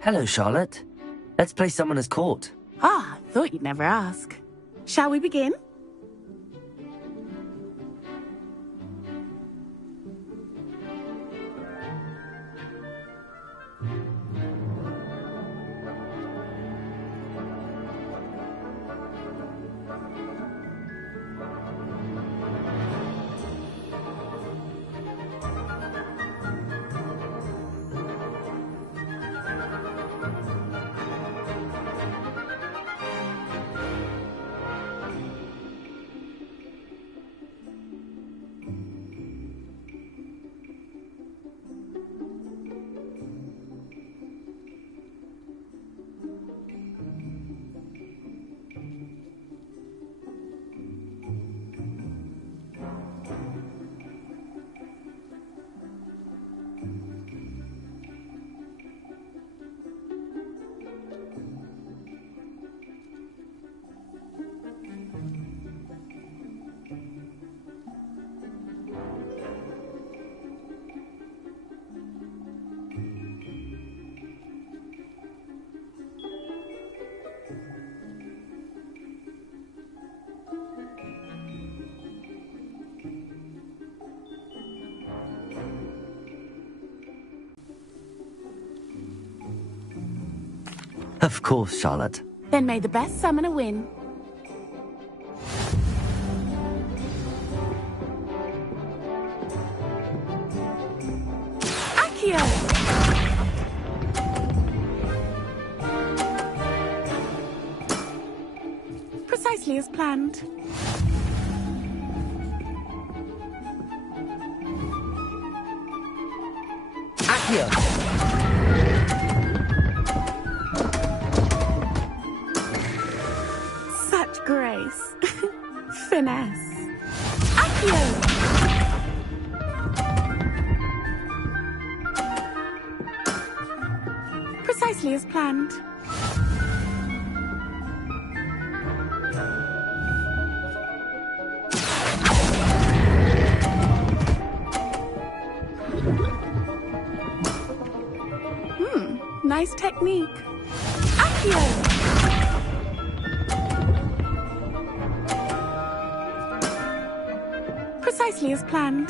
Hello, Charlotte. Let's play someone as caught. Ah, thought you'd never ask. Shall we begin? Of course, Charlotte. Then may the best summoner win. Accio! Precisely as planned. Accio! Such grace. Finesse. Accio! Precisely as planned. Nice technique. Accio! Precisely as planned.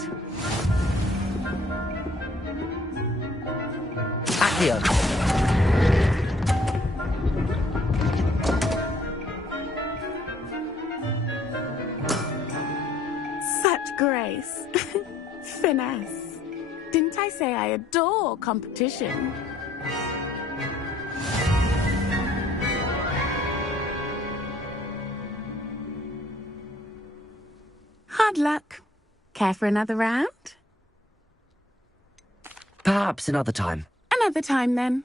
Accio! Such grace. Finesse. Didn't I say I adore competition? Hard luck. Care for another round? Perhaps another time. Another time, then.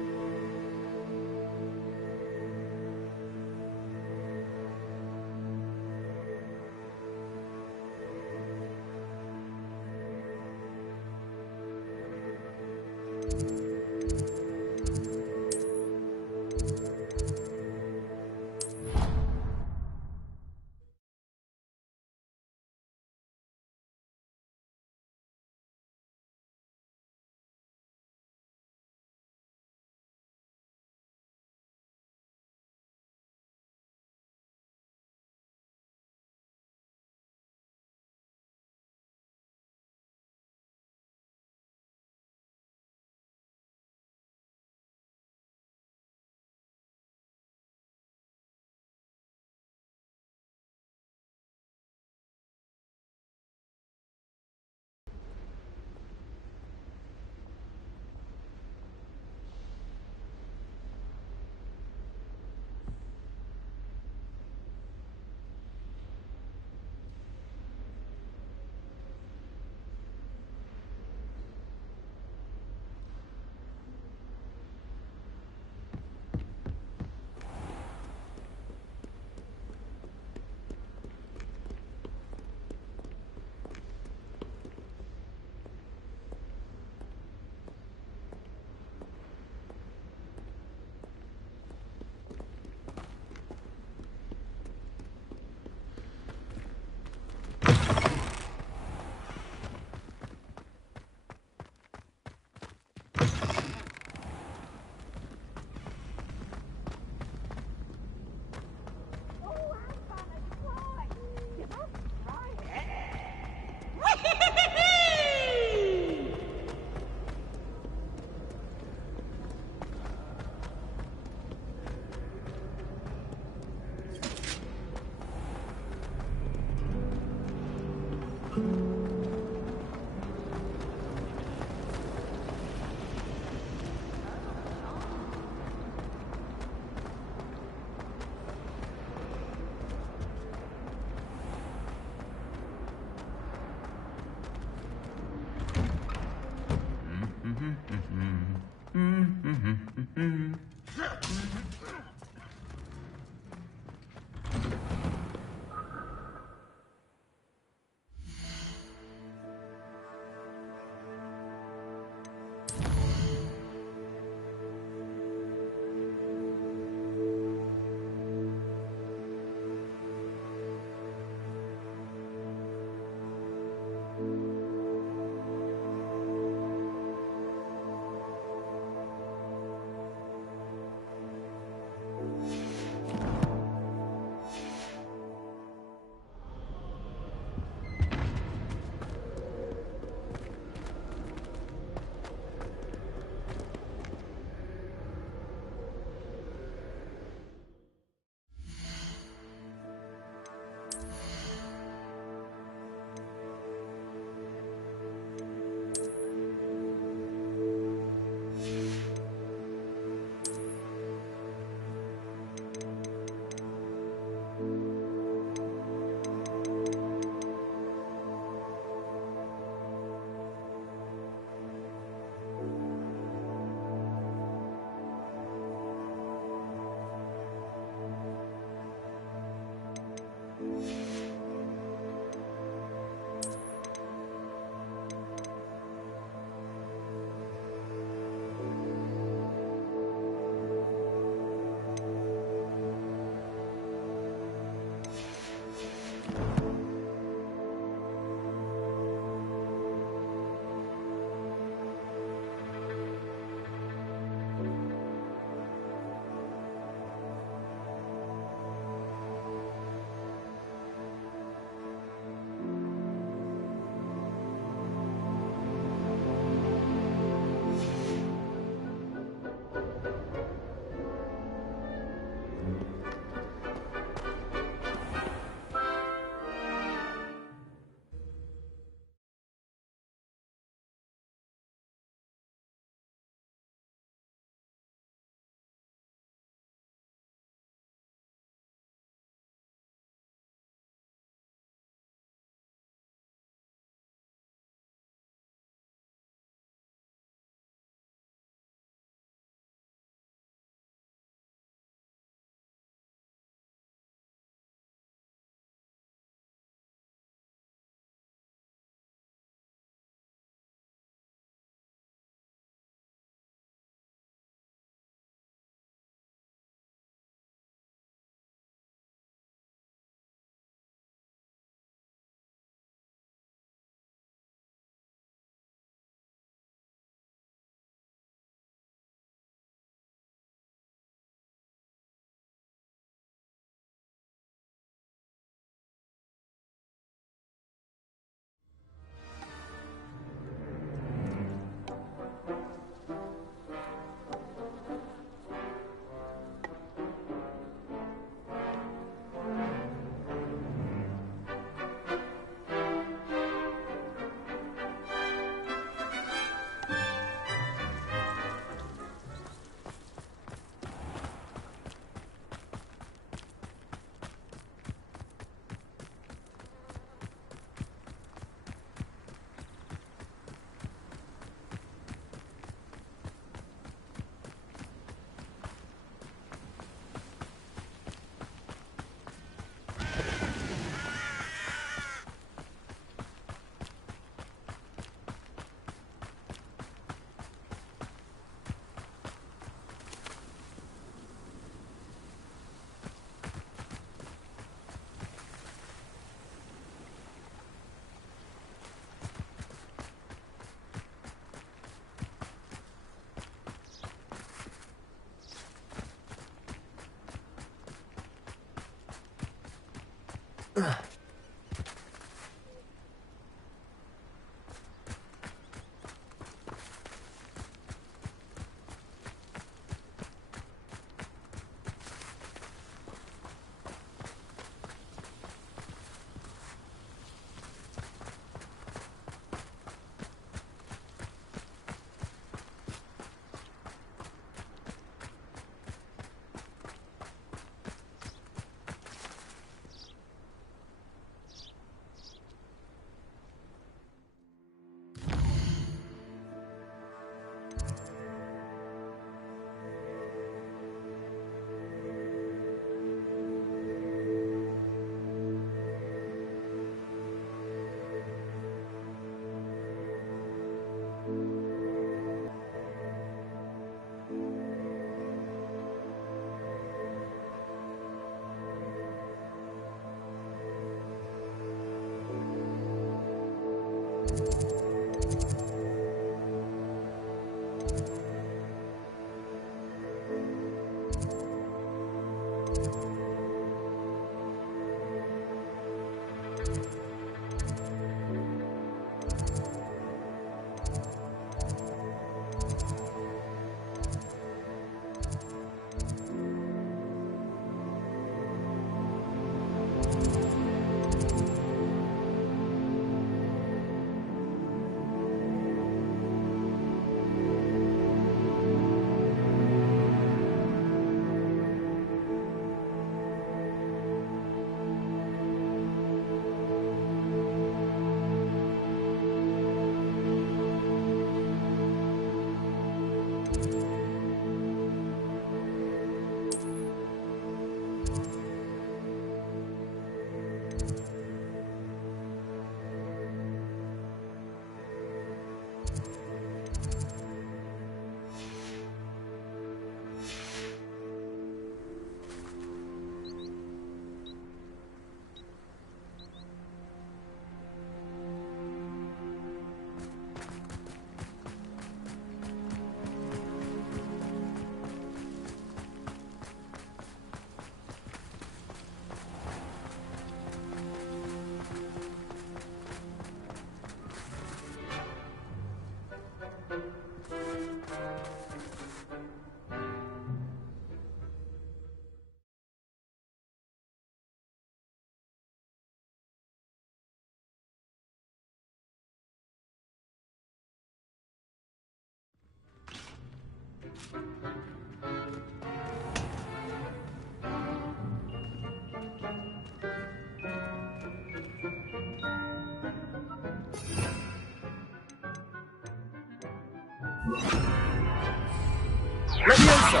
Levioso!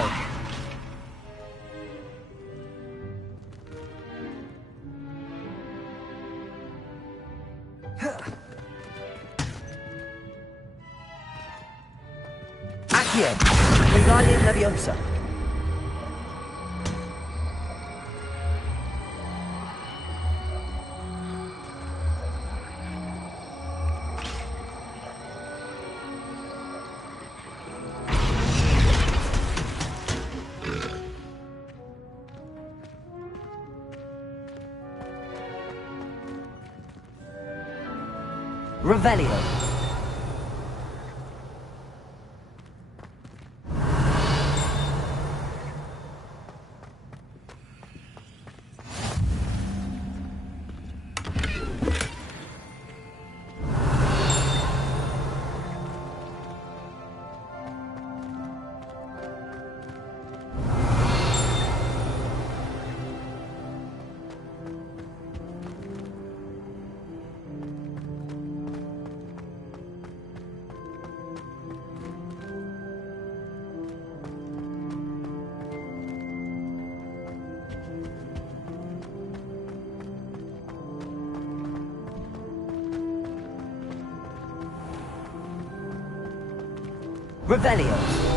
Accio! Wingardium Leviosa! Revelio. Revelio.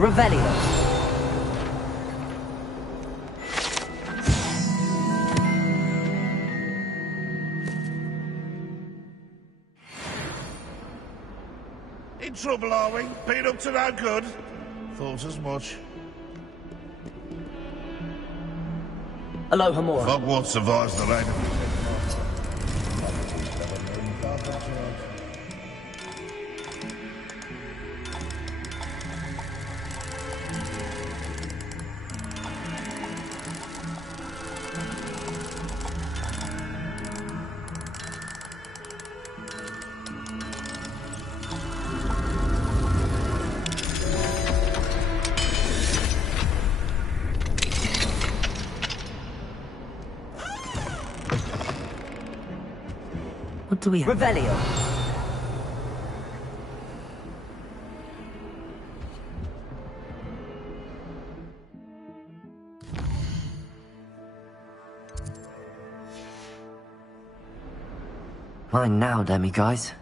Revelio. In trouble, are we? Been up to no good? Thought as much. Aloha more. Hogwarts survives the rain. What do we have? Revelio. Mine now, guys.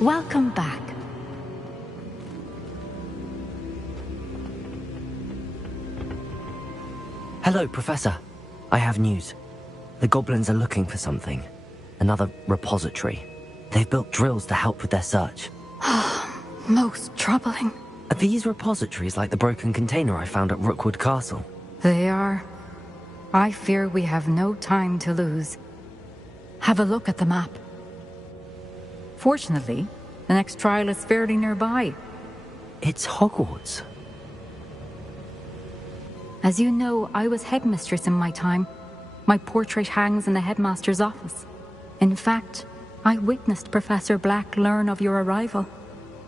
Welcome back. Hello, Professor. I have news. The goblins are looking for something. Another repository. They've built drills to help with their search. Most troubling. Are these repositories like the broken container I found at Rookwood Castle? They are. I fear we have no time to lose. Have a look at the map. Fortunately, the next trial is fairly nearby. It's Hogwarts. As you know, I was headmistress in my time. My portrait hangs in the headmaster's office. In fact, I witnessed Professor Black learn of your arrival.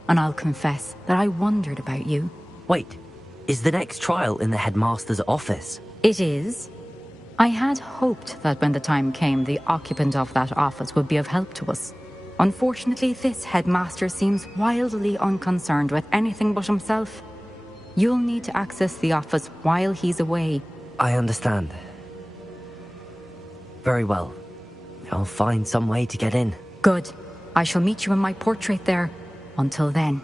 And I'll confess that I wondered about you. Wait, is the next trial in the headmaster's office? It is. I had hoped that when the time came, the occupant of that office would be of help to us. Unfortunately, this headmaster seems wildly unconcerned with anything but himself. You'll need to access the office while he's away. I understand. Very well. I'll find some way to get in. Good. I shall meet you in my portrait there. Until then.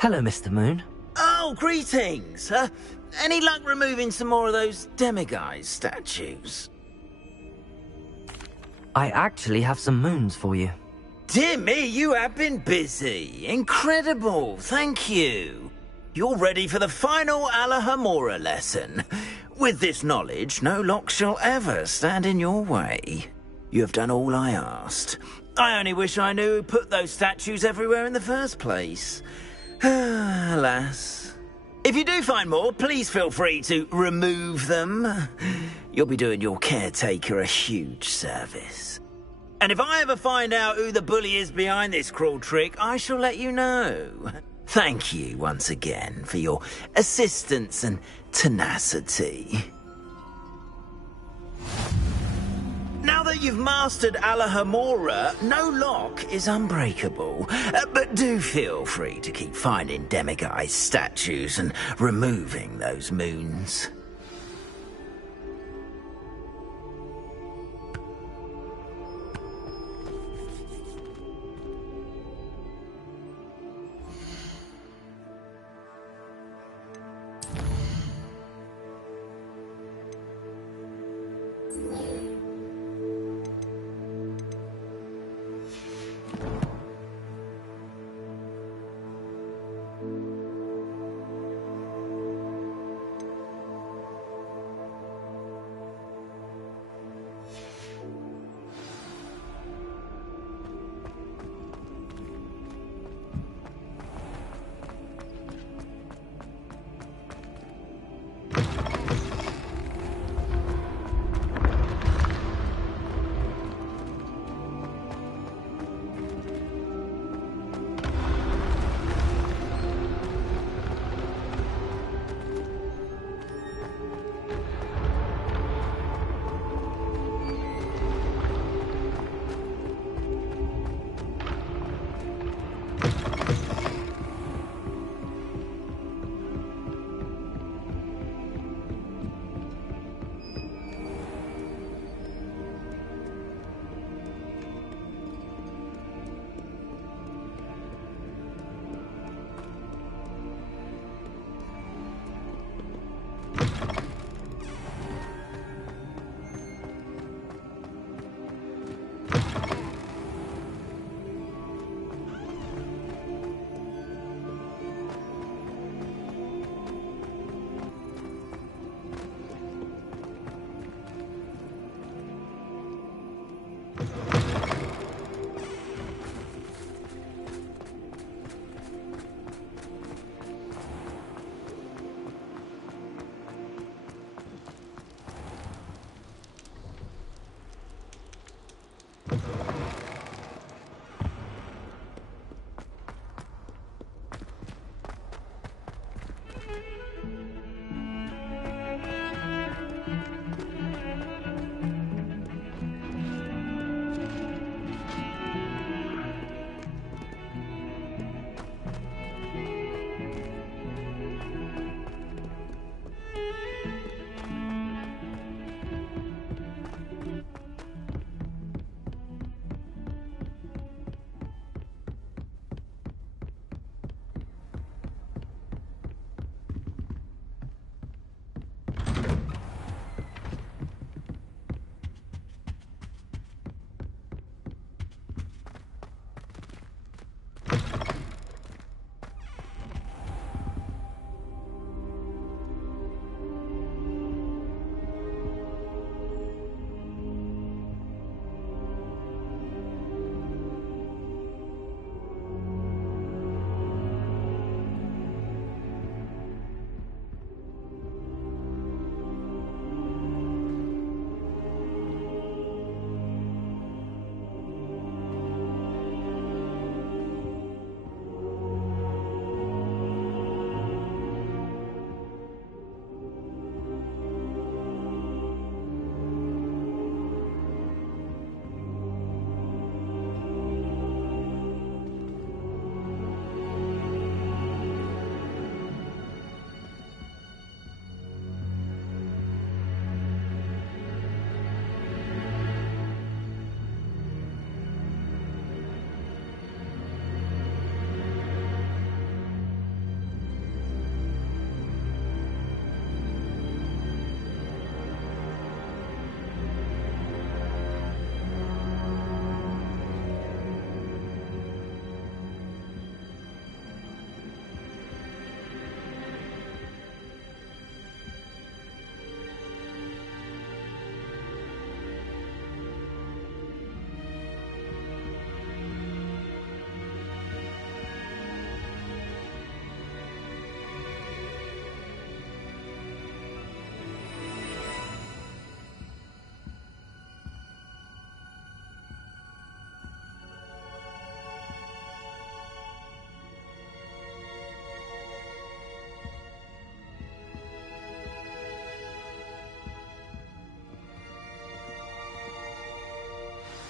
Hello, Mr. Moon. Oh, greetings. Any luck removing some more of those demiguise statues? I actually have some moons for you. Dear me, you have been busy. Incredible, thank you. You're ready for the final Alahamora lesson. With this knowledge, no lock shall ever stand in your way. You have done all I asked. I only wish I knew who put those statues everywhere in the first place. Alas. If you do find more, please feel free to remove them. You'll be doing your caretaker a huge service. And if I ever find out who the bully is behind this cruel trick, I shall let you know. Thank you once again for your assistance and tenacity. Now that you've mastered Alahamora, no lock is unbreakable. But do feel free to keep finding demiguise statues and removing those moons.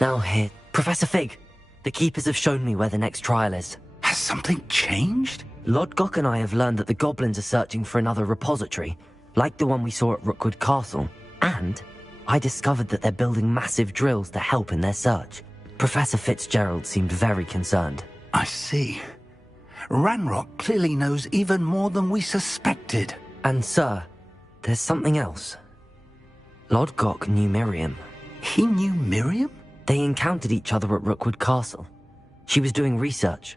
Now here, Professor Fig, the Keepers have shown me where the next trial is. Has something changed? Lodgok and I have learned that the goblins are searching for another repository, like the one we saw at Rookwood Castle. And I discovered that they're building massive drills to help in their search. Professor Fitzgerald seemed very concerned. I see. Ranrock clearly knows even more than we suspected. And sir, there's something else. Lodgok knew Miriam. He knew Miriam? They encountered each other at Rookwood Castle. She was doing research.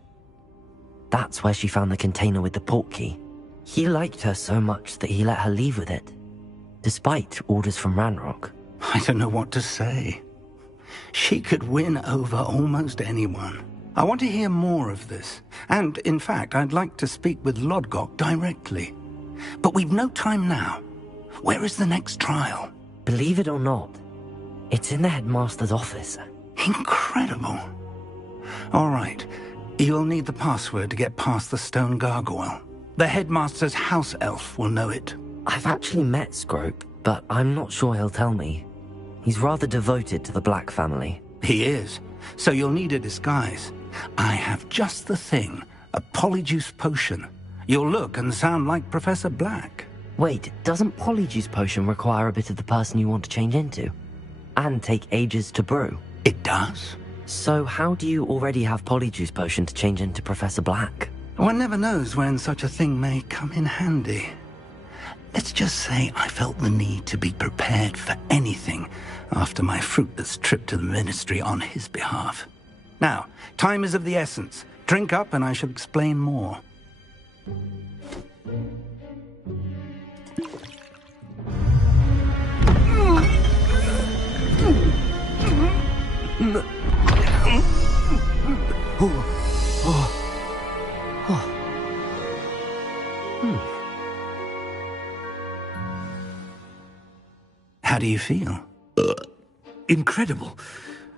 That's where she found the container with the portkey. He liked her so much that he let her leave with it, despite orders from Ranrock. I don't know what to say. She could win over almost anyone. I want to hear more of this. And, in fact, I'd like to speak with Lodgok directly. But we've no time now. Where is the next trial? Believe it or not, it's in the headmaster's office. Incredible. All right. You'll need the password to get past the stone gargoyle. The headmaster's house elf will know it. I've actually met Scrope, but I'm not sure he'll tell me. He's rather devoted to the Black family. He is. So you'll need a disguise. I have just the thing. A polyjuice potion. You'll look and sound like Professor Black. Wait, doesn't Polyjuice Potion require a bit of the person you want to change into? And take ages to brew? It does. So how do you already have Polyjuice Potion to change into Professor Black? One never knows when such a thing may come in handy. Let's just say I felt the need to be prepared for anything after my fruitless trip to the Ministry on his behalf. Now, time is of the essence. Drink up and I shall explain more. How do you feel? Incredible.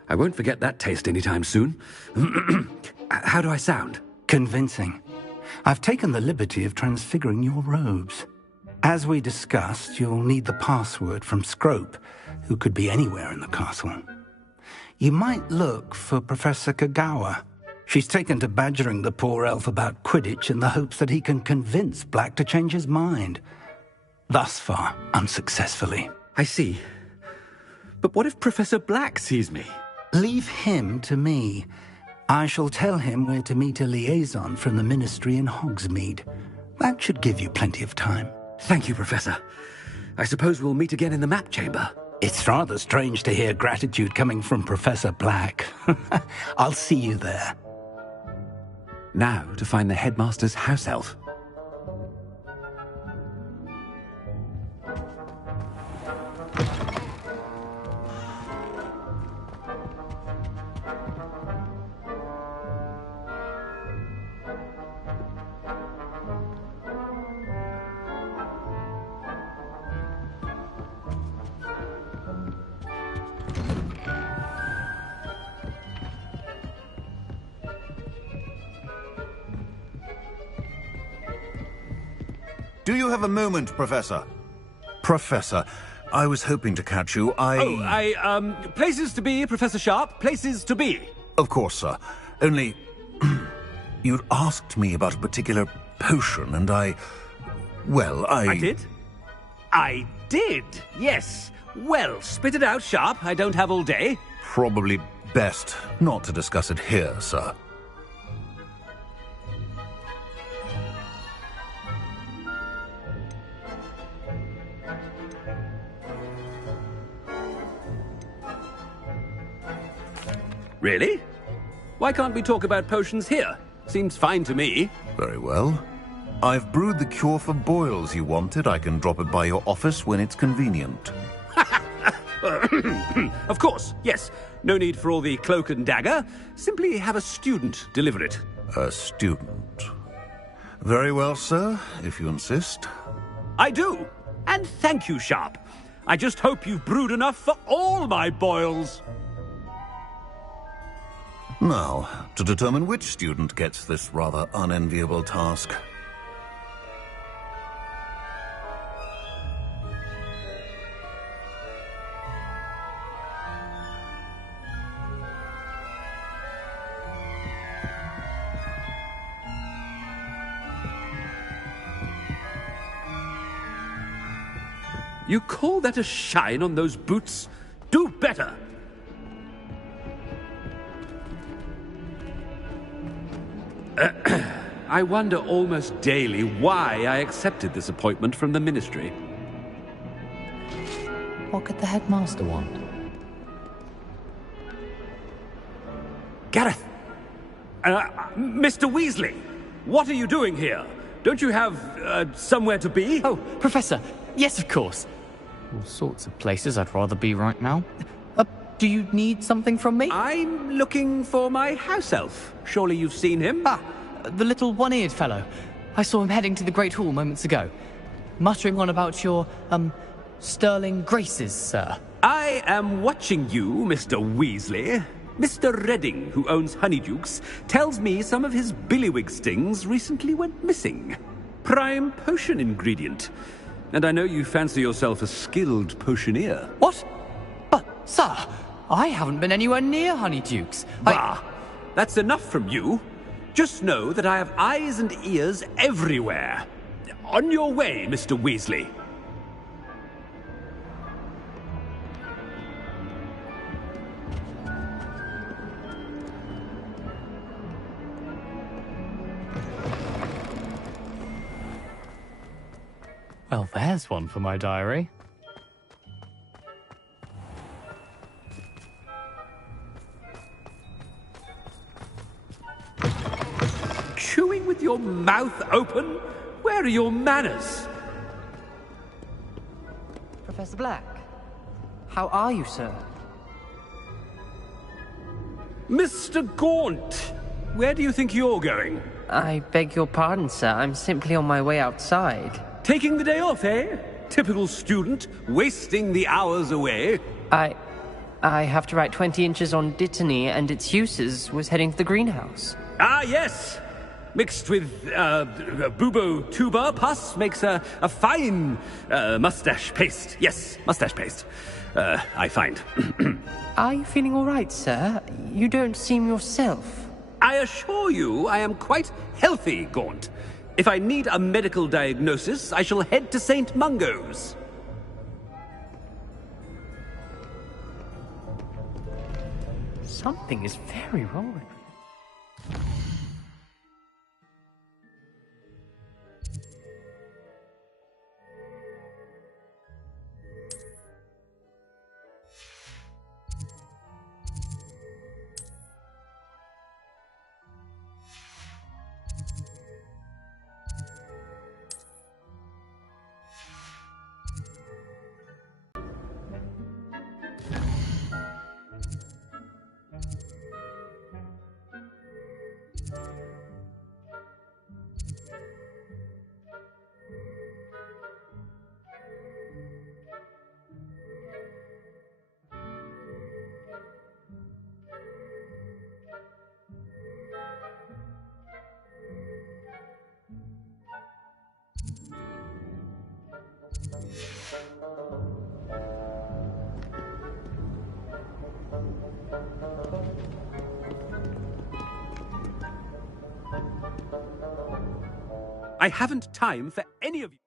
I won't forget that taste anytime soon. How do I sound? Convincing. I've taken the liberty of transfiguring your robes. As we discussed, you'll need the password from Scrope, who could be anywhere in the castle. You might look for Professor Kagawa. She's taken to badgering the poor elf about Quidditch in the hopes that he can convince Black to change his mind. Thus far, unsuccessfully. I see. But what if Professor Black sees me? Leave him to me. I shall tell him where to meet a liaison from the Ministry in Hogsmeade. That should give you plenty of time. Thank you, Professor. I suppose we'll meet again in the map chamber. It's rather strange to hear gratitude coming from Professor Black. I'll see you there. Now to find the headmaster's house elf. Do you have a moment, Professor? Professor, I was hoping to catch you. Places to be, Professor Sharp. Places to be. Of course, sir. Only... you'd asked me about a particular potion, and I did? I did, yes. Well, spit it out, Sharp. I don't have all day. Probably best not to discuss it here, sir. Really? Why can't we talk about potions here? Seems fine to me. Very well. I've brewed the cure for boils you wanted. I can drop it by your office when it's convenient. Of course, yes. No need for all the cloak and dagger. Simply have a student deliver it. A student. Very well, sir, if you insist. I do. And thank you, Sharp. I just hope you've brewed enough for all my boils. Now, to determine which student gets this rather unenviable task. You call that a shine on those boots? Do better! I wonder almost daily why I accepted this appointment from the Ministry. What could the headmaster want? Gareth! Mr. Weasley! What are you doing here? Don't you have, somewhere to be? Oh, Professor! Yes, of course. All sorts of places I'd rather be right now. Do you need something from me? I'm looking for my house elf. Surely you've seen him? Ah, the little one-eared fellow. I saw him heading to the Great Hall moments ago. Muttering on about your, sterling graces, sir. I am watching you, Mr. Weasley. Mr. Redding, who owns Honeydukes, tells me some of his billywig stings recently went missing. Prime potion ingredient. And I know you fancy yourself a skilled potioneer. What? But, sir, I haven't been anywhere near Honeydukes. Bah! That's enough from you. Just know that I have eyes and ears everywhere. On your way, Mr. Weasley. Well, there's one for my diary. Chewing with your mouth open? Where are your manners? Professor Black, how are you, sir? Mr. Gaunt, where do you think you're going? I beg your pardon, sir. I'm simply on my way outside. Taking the day off, eh? Typical student, wasting the hours away. I have to write 20 inches on Dittany and its uses. Was heading to the greenhouse. Ah, yes! Mixed with, bubo tuber pus makes a fine, mustache paste. Yes, mustache paste. I find. Are you feeling all right, sir? You don't seem yourself. I assure you I am quite healthy, Gaunt. If I need a medical diagnosis, I shall head to St. Mungo's. Something is very wrong. I haven't time for any of you.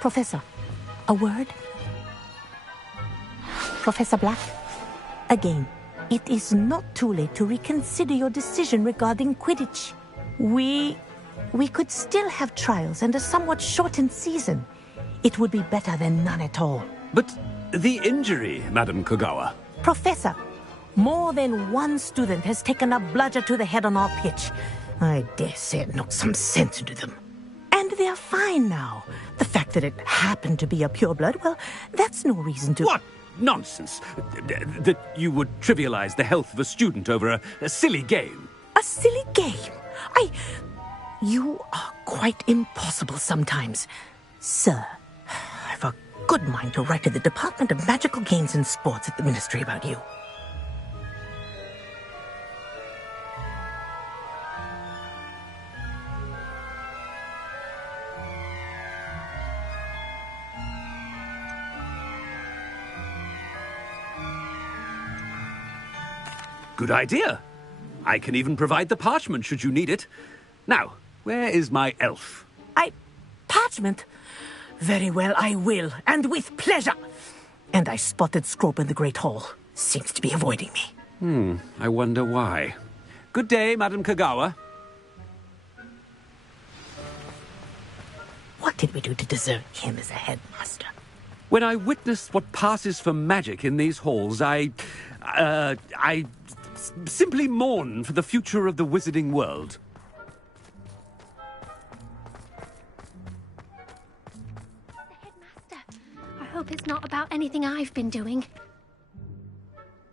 Professor, a word? Professor Black, again, it is not too late to reconsider your decision regarding Quidditch. We could still have trials and a somewhat shortened season. It would be better than none at all. But the injury, Madam Kogawa. Professor, more than one student has taken a bludger to the head on our pitch. I dare say it knocked some sense into them. And they're fine now. The fact that it happened to be a pureblood, well, that's no reason to... What? nonsense. That you would trivialize the health of a student over a silly game. A silly game? You are quite impossible sometimes. Sir, I've a good mind to write to the Department of Magical Games and Sports at the Ministry about you. Good idea. I can even provide the parchment should you need it. Now, where is my elf? Parchment? Very well, I will, and with pleasure. And I spotted Scrope in the Great Hall. Seems to be avoiding me. I wonder why. Good day, Madam Kagawa. What did we do to deserve him as a headmaster? When I witness what passes for magic in these halls, I simply mourn for the future of the wizarding world. I hope it's not about anything I've been doing.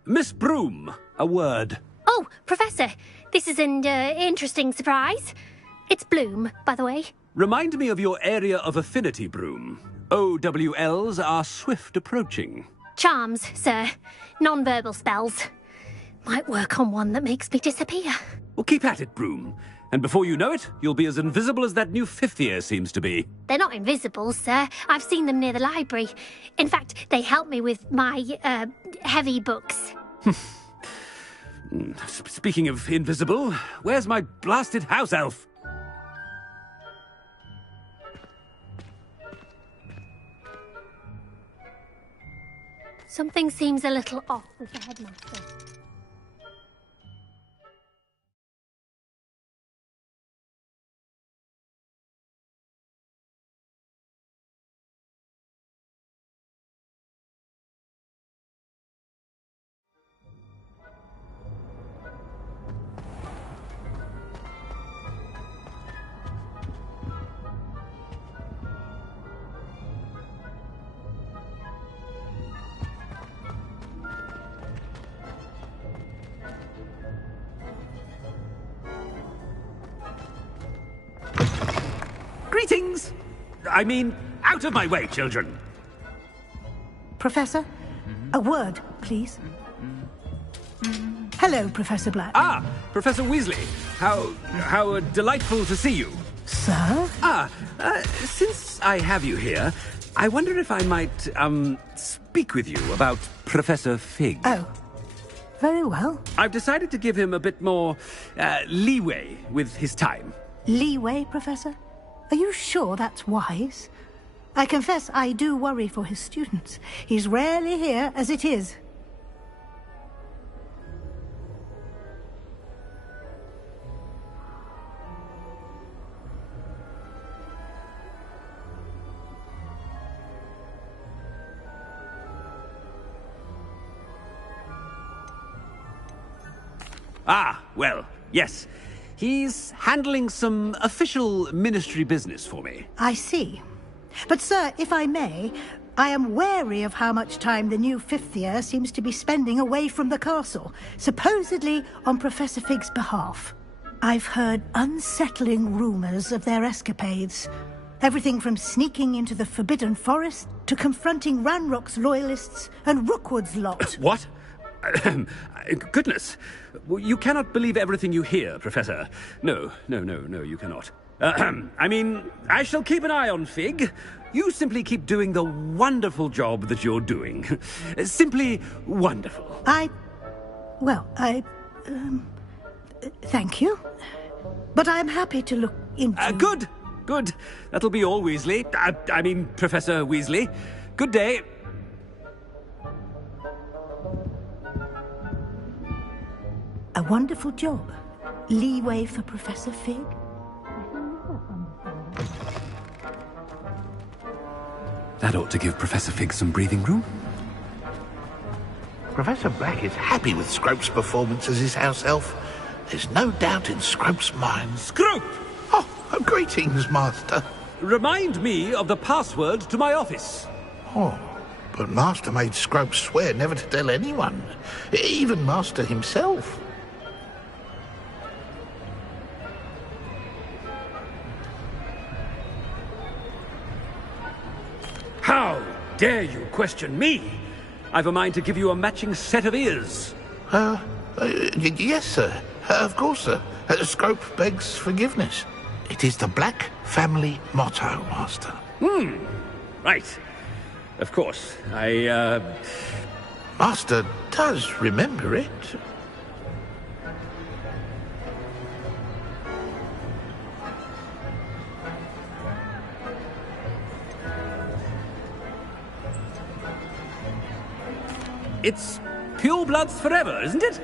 Miss Broom, a word. Oh, Professor, this is an interesting surprise. It's Bloom, by the way. Remind me of your area of affinity, Broom. OWLs are swift approaching. Charms, sir. Non-verbal spells. Might work on one that makes me disappear. Well, keep at it, Broom. And before you know it, you'll be as invisible as that new fifth year seems to be. They're not invisible, sir. I've seen them near the library. In fact, they help me with my, heavy books. Speaking of invisible, where's my blasted house elf? Something seems a little off with the headmaster. Greetings! I mean, out of my way, children! Professor, a word, please. Hello, Professor Black. Ah, Professor Weasley. How delightful to see you. Sir? Since I have you here, I wonder if I might, speak with you about Professor Fig. Oh, very well. I've decided to give him a bit more, leeway with his time. Leeway, Professor? Are you sure that's wise? I confess I do worry for his students. He's rarely here as it is. Ah, well, yes. He's handling some official ministry business for me. I see. But, sir, if I may, I am wary of how much time the new fifth year seems to be spending away from the castle, supposedly on Professor Fig's behalf. I've heard unsettling rumors of their escapades. Everything from sneaking into the Forbidden Forest to confronting Ranrock's loyalists and Rookwood's lot. What? Goodness. You cannot believe everything you hear, Professor. No, you cannot. I mean, I shall keep an eye on Fig. You simply keep doing the wonderful job that you're doing. Simply wonderful. Thank you. But I'm happy to look into... Good. That'll be all, Weasley. I mean, Professor Weasley. Good day. A wonderful job. Leeway for Professor Fig. That ought to give Professor Fig some breathing room. Professor Black is happy with Scrope's performance as his house elf. There's no doubt in Scrope's mind. Scrope! Oh, greetings, Master. Remind me of the password to my office. Oh, but Master made Scrope swear never to tell anyone, even Master himself. How dare you question me? I've a mind to give you a matching set of ears. Yes, sir. Of course, sir. Scrope begs forgiveness. It is the Black family motto, Master. Right. Of course. Master does remember it. It's pure bloods forever, isn't it?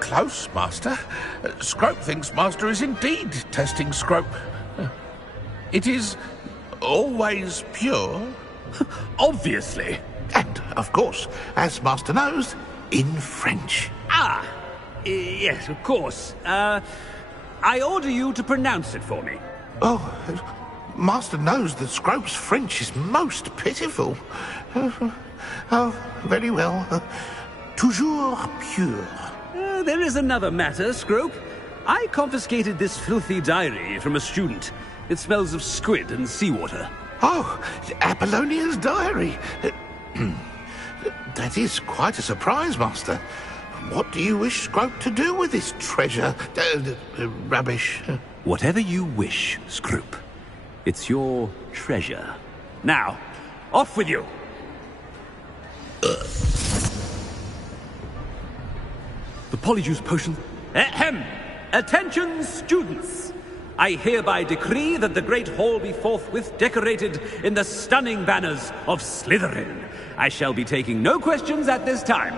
Close, Master. Scrope thinks Master is indeed testing Scrope. It is always pure. Obviously. And, of course, as Master knows, in French. Yes, of course. I order you to pronounce it for me. Oh, Master knows that Scrope's French is most pitiful. Oh, very well. Toujours pure. There is another matter, Scrope. I confiscated this filthy diary from a student. It smells of squid and seawater. Oh, Apollonia's diary. That is quite a surprise, Master. What do you wish Scrope to do with this treasure? Rubbish. Whatever you wish, Scrope. It's your treasure. Now, off with you! The Polyjuice potion. Ahem! Attention, students! I hereby decree that the Great Hall be forthwith decorated in the stunning banners of Slytherin. I shall be taking no questions at this time.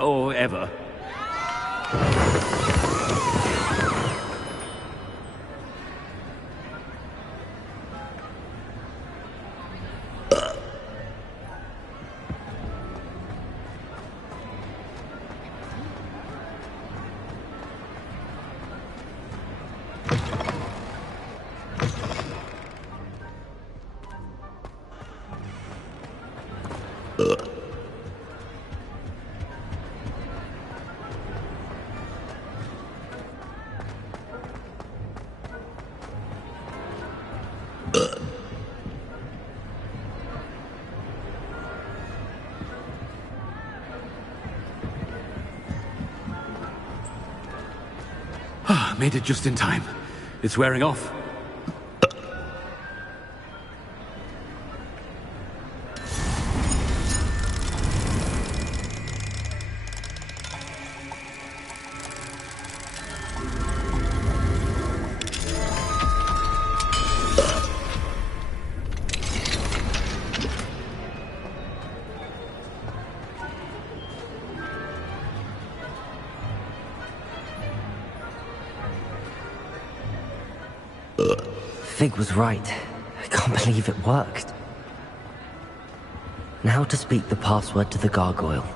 Or ever. Made it just in time. It's wearing off. Fig was right. I can't believe it worked. Now to speak the password to the gargoyle.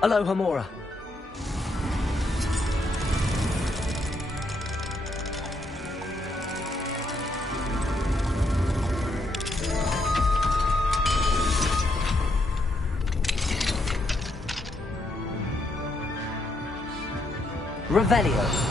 Aloha Mora. Revelio.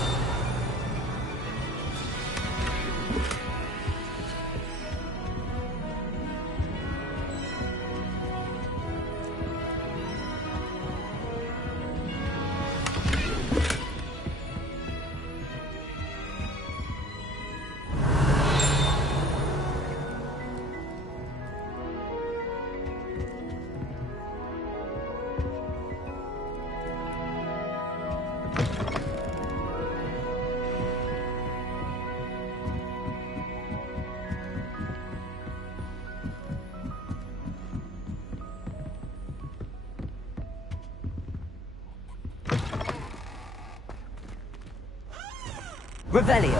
Revelio.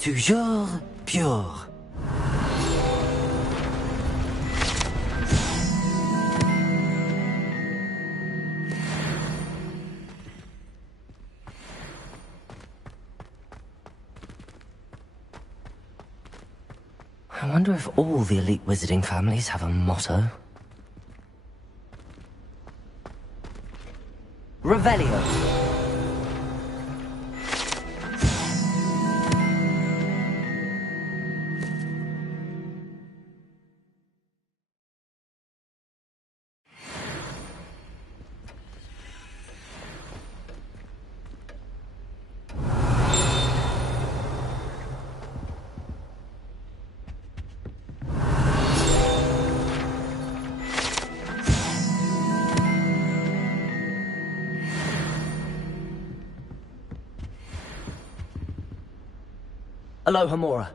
Toujours pure. I wonder if all the elite wizarding families have a motto. Revelio. Aloha Mora.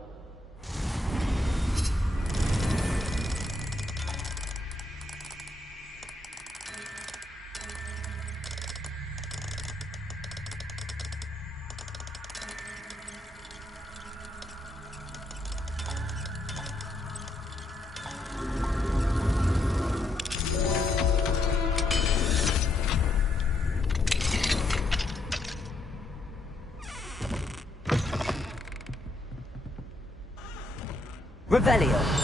Revelio.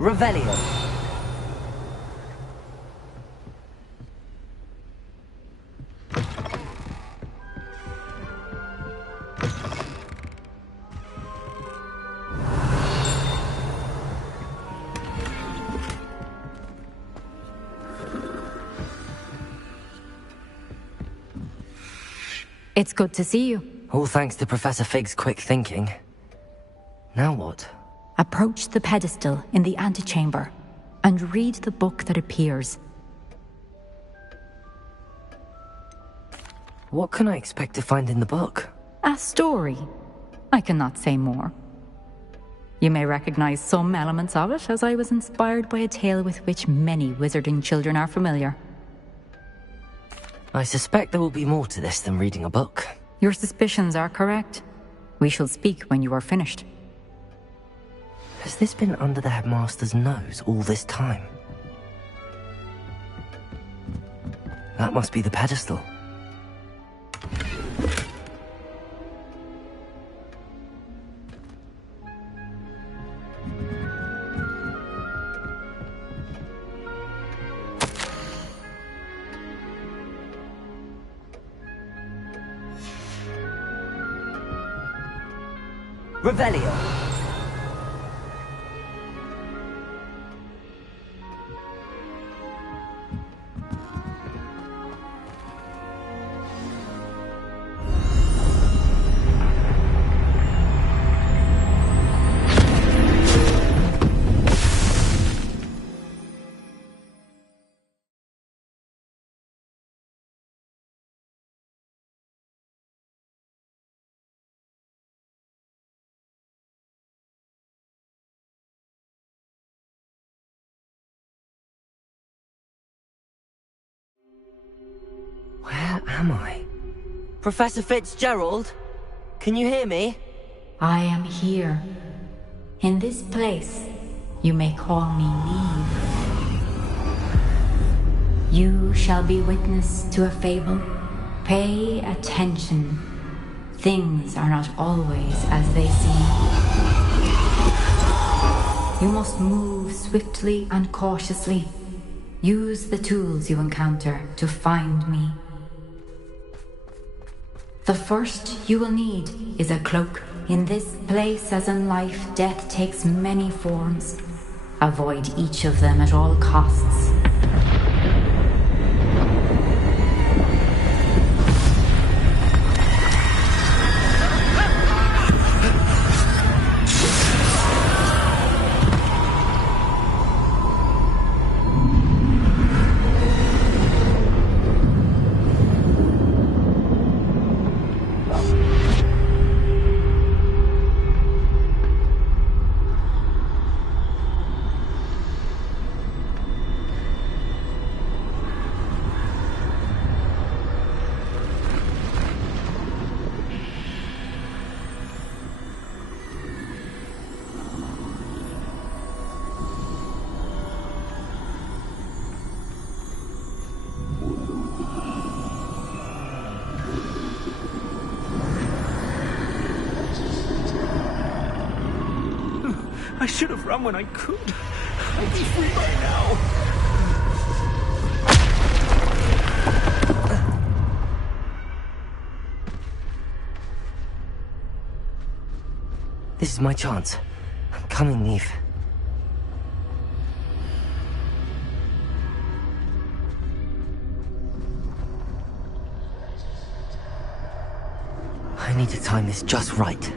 Revelio. It's good to see you. All thanks to Professor Fig's quick thinking. Now what? Approach the pedestal in the antechamber and read the book that appears. What can I expect to find in the book? A story. I cannot say more. You may recognize some elements of it, as I was inspired by a tale with which many wizarding children are familiar. I suspect there will be more to this than reading a book. Your suspicions are correct. We shall speak when you are finished. Has this been under the headmaster's nose all this time? That must be the pedestal. Revelio. Where am I? Professor Fitzgerald? Can you hear me? I am here. In this place, you may call me Neve. You shall be witness to a fable. Pay attention. Things are not always as they seem. You must move swiftly and cautiously. Use the tools you encounter to find me. The first you will need is a cloak. In this place, as in life, death takes many forms. Avoid each of them at all costs. I should have run when I could. I'd be free by now. This is my chance. I'm coming, Neve. I need to time this just right.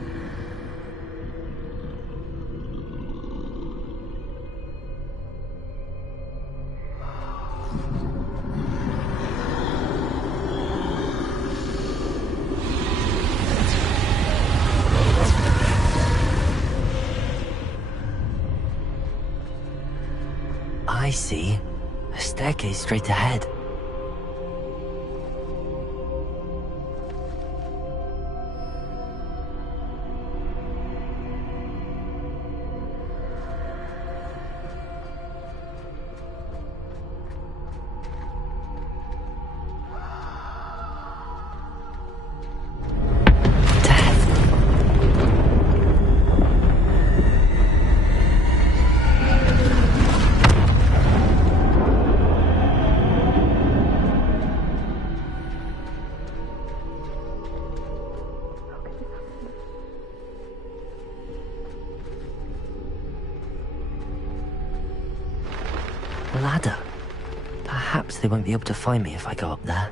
I see. A staircase straight ahead. Ladder. Perhaps they won't be able to find me if I go up there.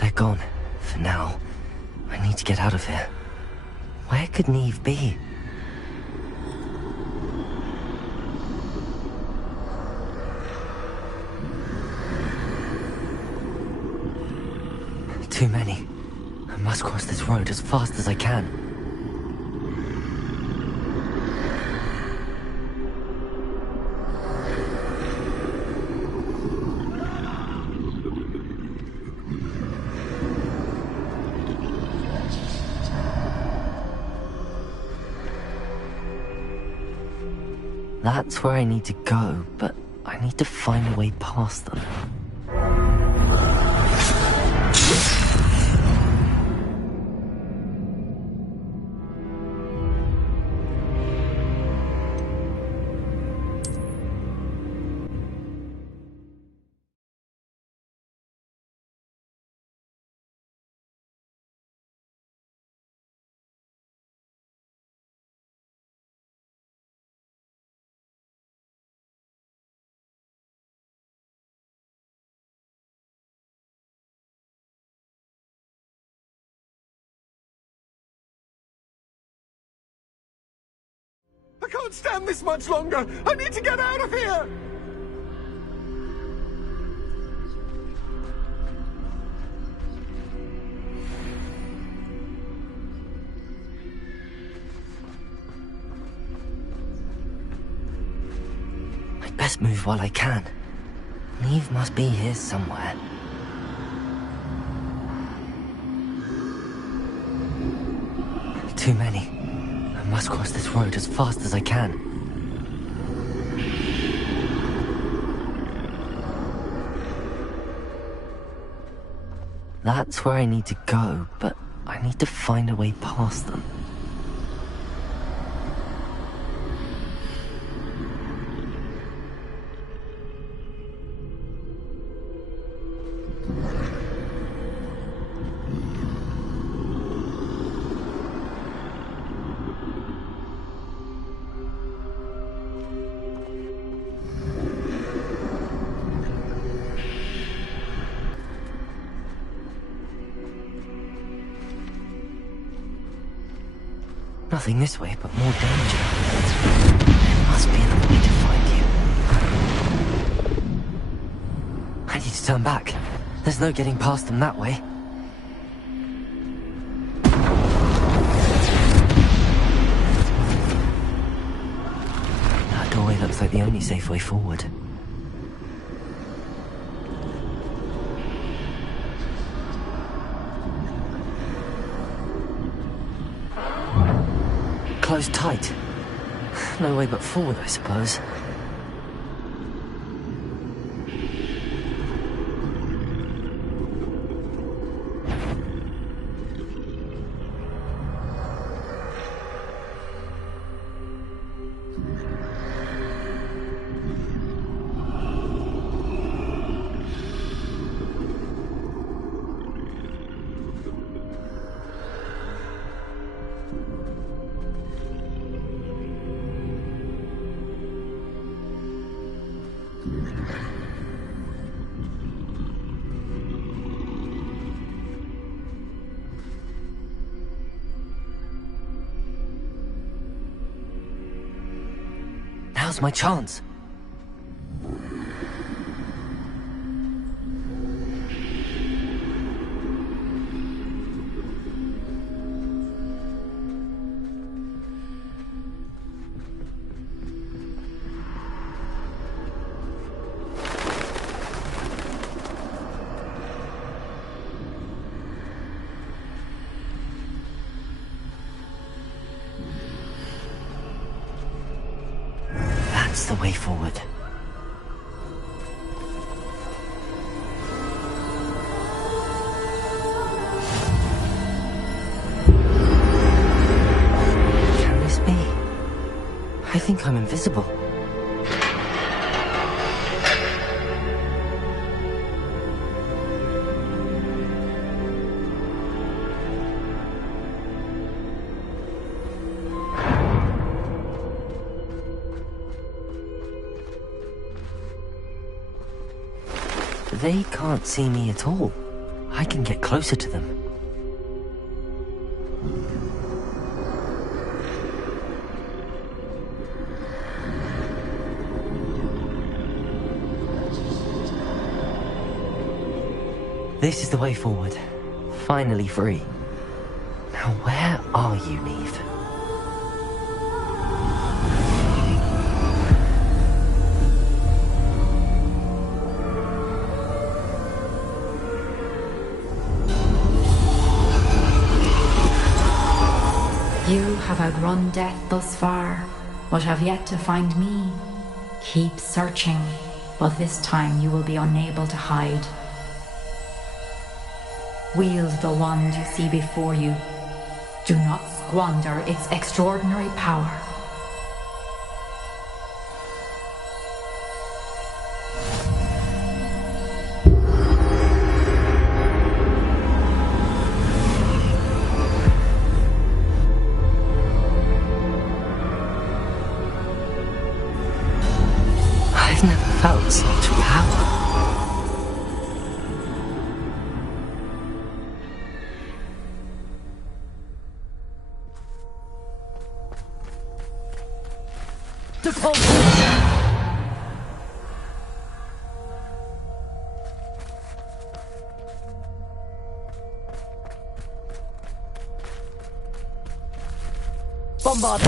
They're gone. For now. I need to get out of here. Where could Neve be? Too many. I must cross this road as fast as I can. That's where I need to go, but I need to find a way past them. I can't stand this much longer! I need to get out of here! I'd best move while I can. Neve must be here somewhere. Too many. I must cross this road as fast as I can. That's where I need to go, but I need to find a way past them. Nothing this way, but more danger. There must be another way to find you. I need to turn back. There's no getting past them that way. That doorway looks like the only safe way forward. Closed tight. No way but forward, I suppose. Now's my chance. That's the way forward. Can this be? I think I'm invisible. They can't see me at all. I can get closer to them. This is the way forward. Finally free. Now where are you, Neve? You have outrun death thus far. but have yet to find me. Keep searching, but this time you will be unable to hide. Wield the wand you see before you. Do not squander its extraordinary power. I've never felt such power. Bombard!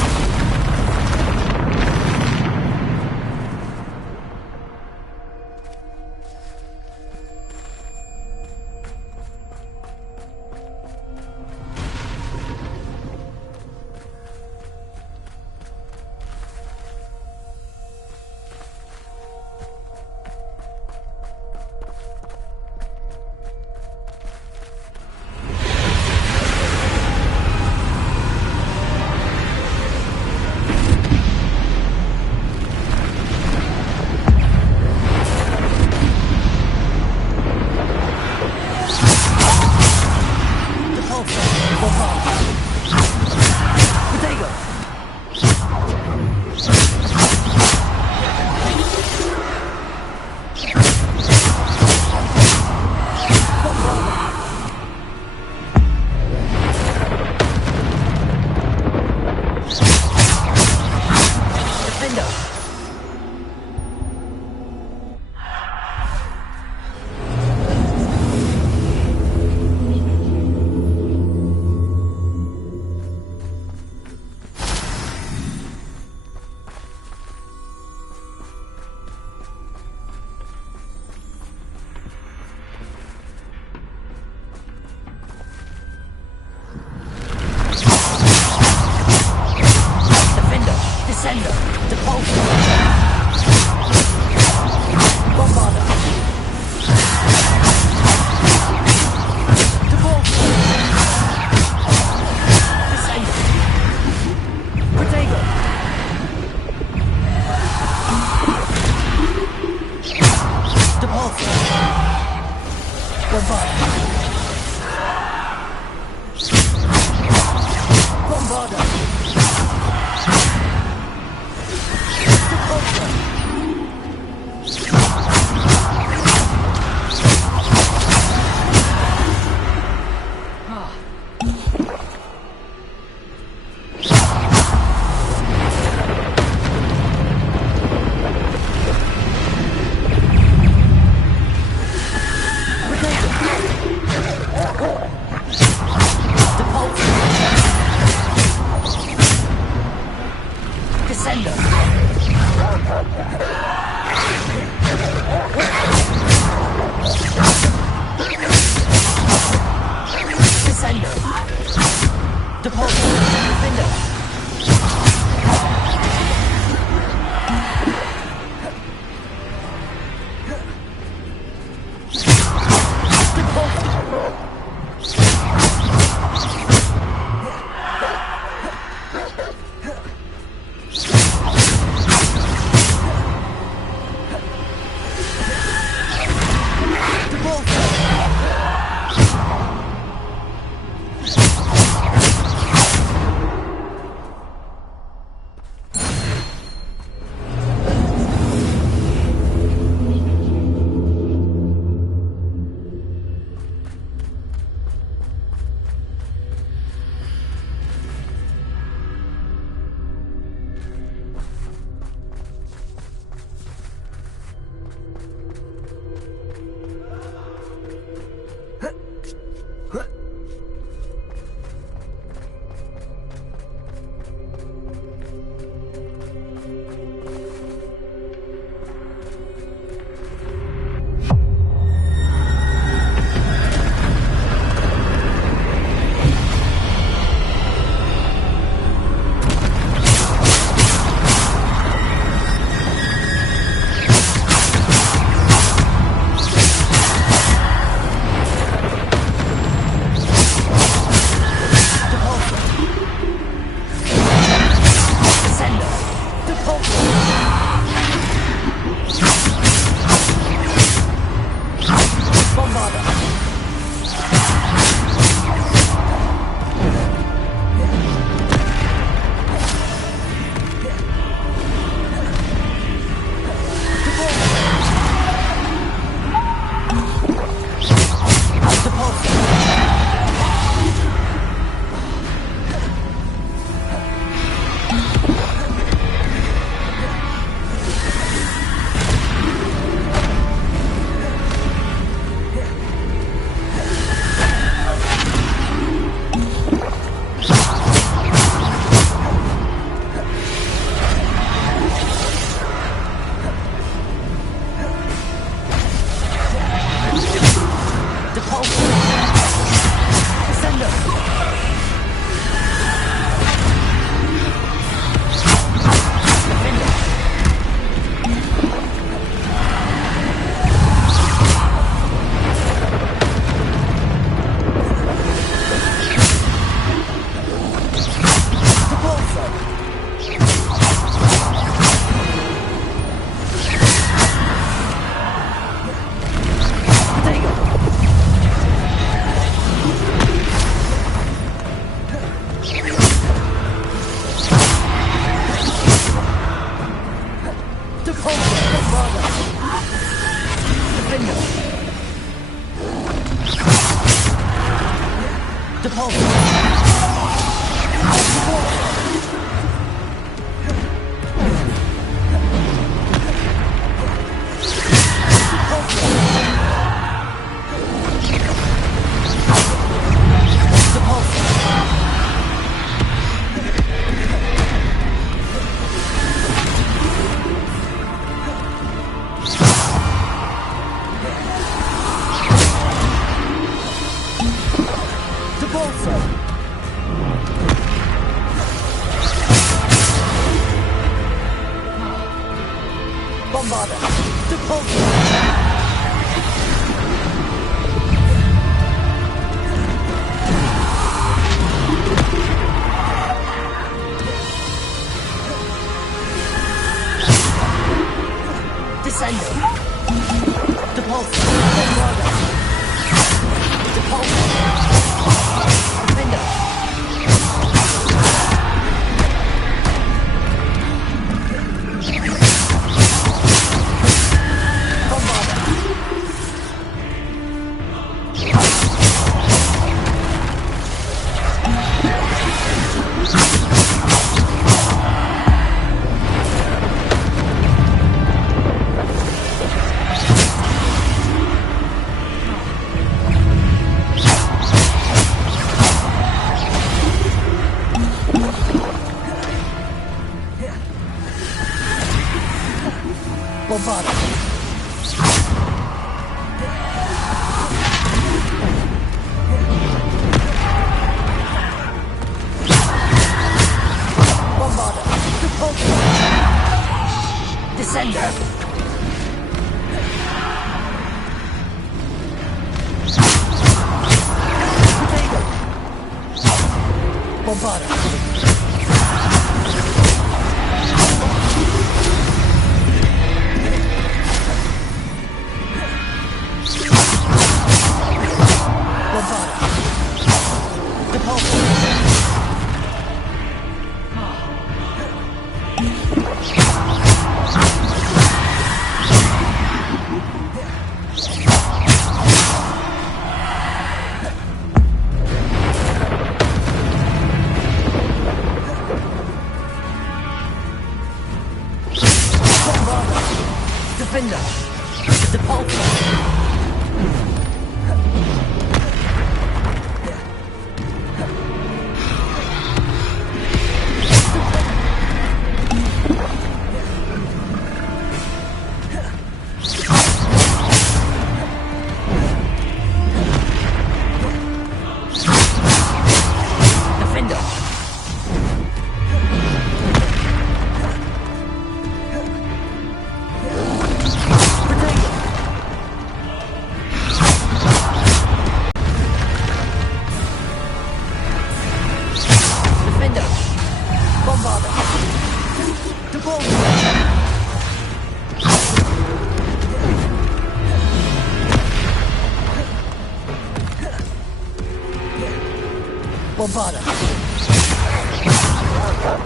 Bombarda!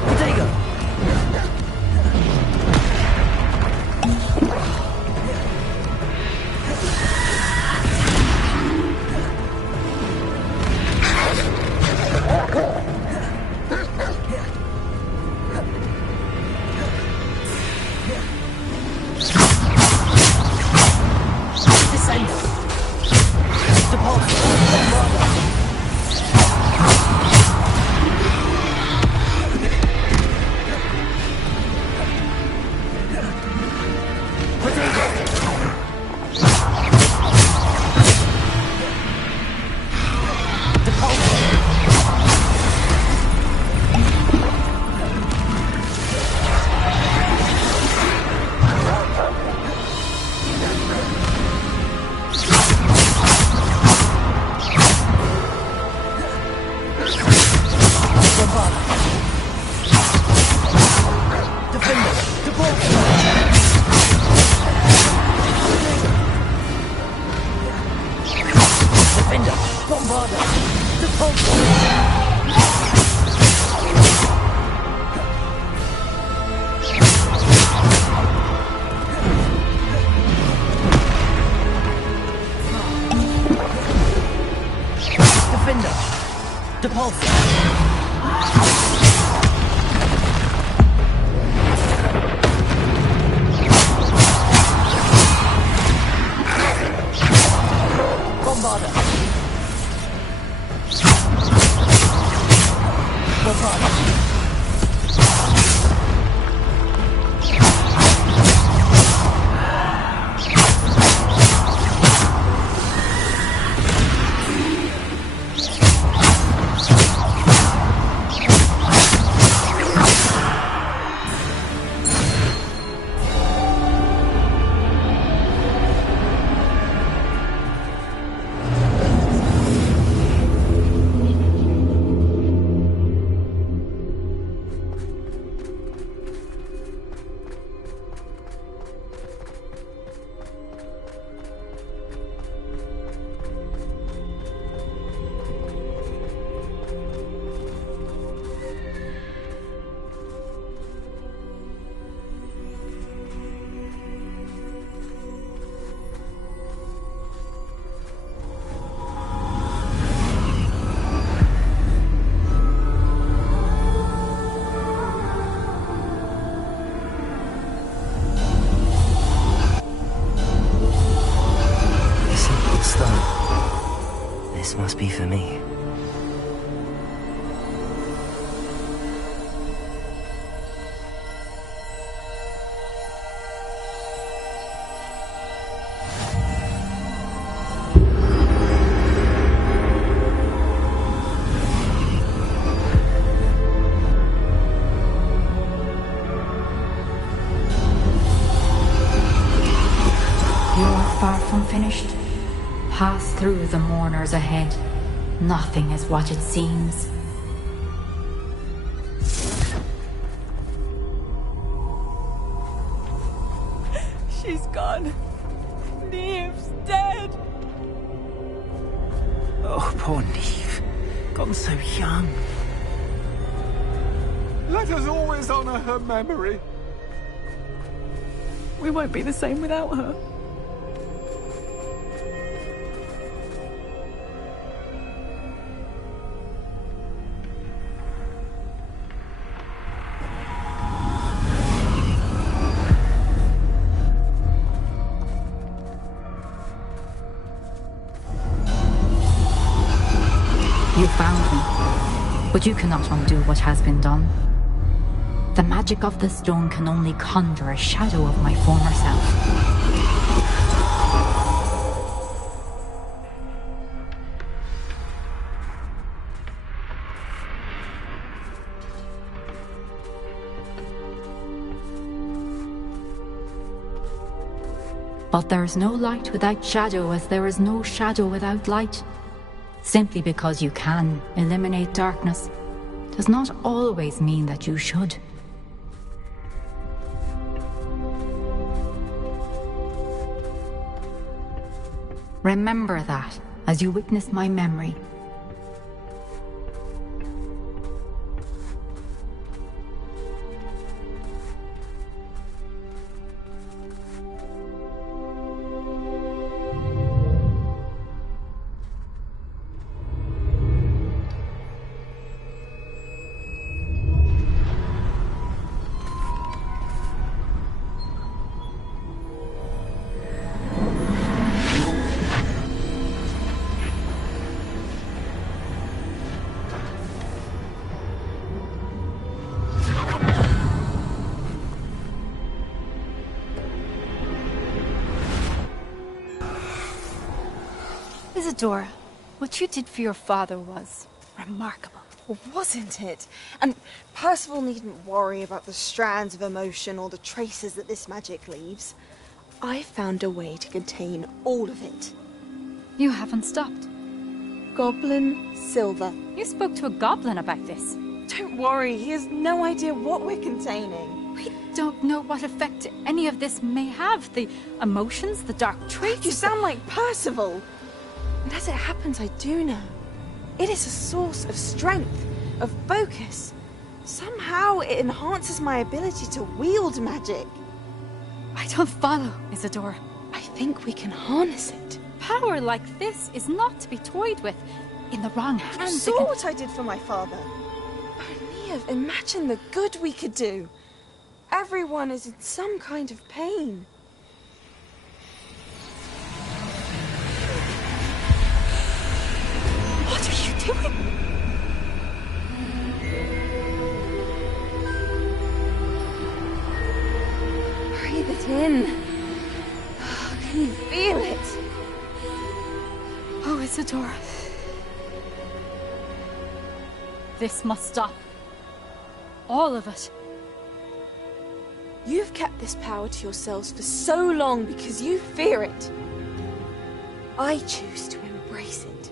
Protego! This must be for me. You're far from finished. Pass through the mourners ahead. Nothing is what it seems. She's gone. Neve's dead. Oh, poor Neve. Gone so young. Let us always honor her memory. We won't be the same without her. You found me, but you cannot undo what has been done. The magic of the stone can only conjure a shadow of my former self. But there is no light without shadow, as there is no shadow without light. Simply because you can eliminate darkness does not always mean that you should. Remember that as you witness my memory. Isadora, what you did for your father was remarkable. Well, wasn't it? And Percival needn't worry about the strands of emotion or the traces that this magic leaves. I found a way to contain all of it. You haven't stopped. Goblin silver. You spoke to a goblin about this. Don't worry, he has no idea what we're containing. We don't know what effect any of this may have. The emotions, the dark traits. You sound like Percival. And as it happens, I do know. It is a source of strength, of focus. Somehow it enhances my ability to wield magic. I don't follow, Isadora. I think we can harness it. Power like this is not to be toyed with. In the wrong hands. You saw what I did for my father. Neve, imagine the good we could do. Everyone is in some kind of pain. What are you doing? Breathe it in. Can you feel it? Oh, Isadora. This must stop. All of it. You've kept this power to yourselves for so long because you fear it. I choose to embrace it.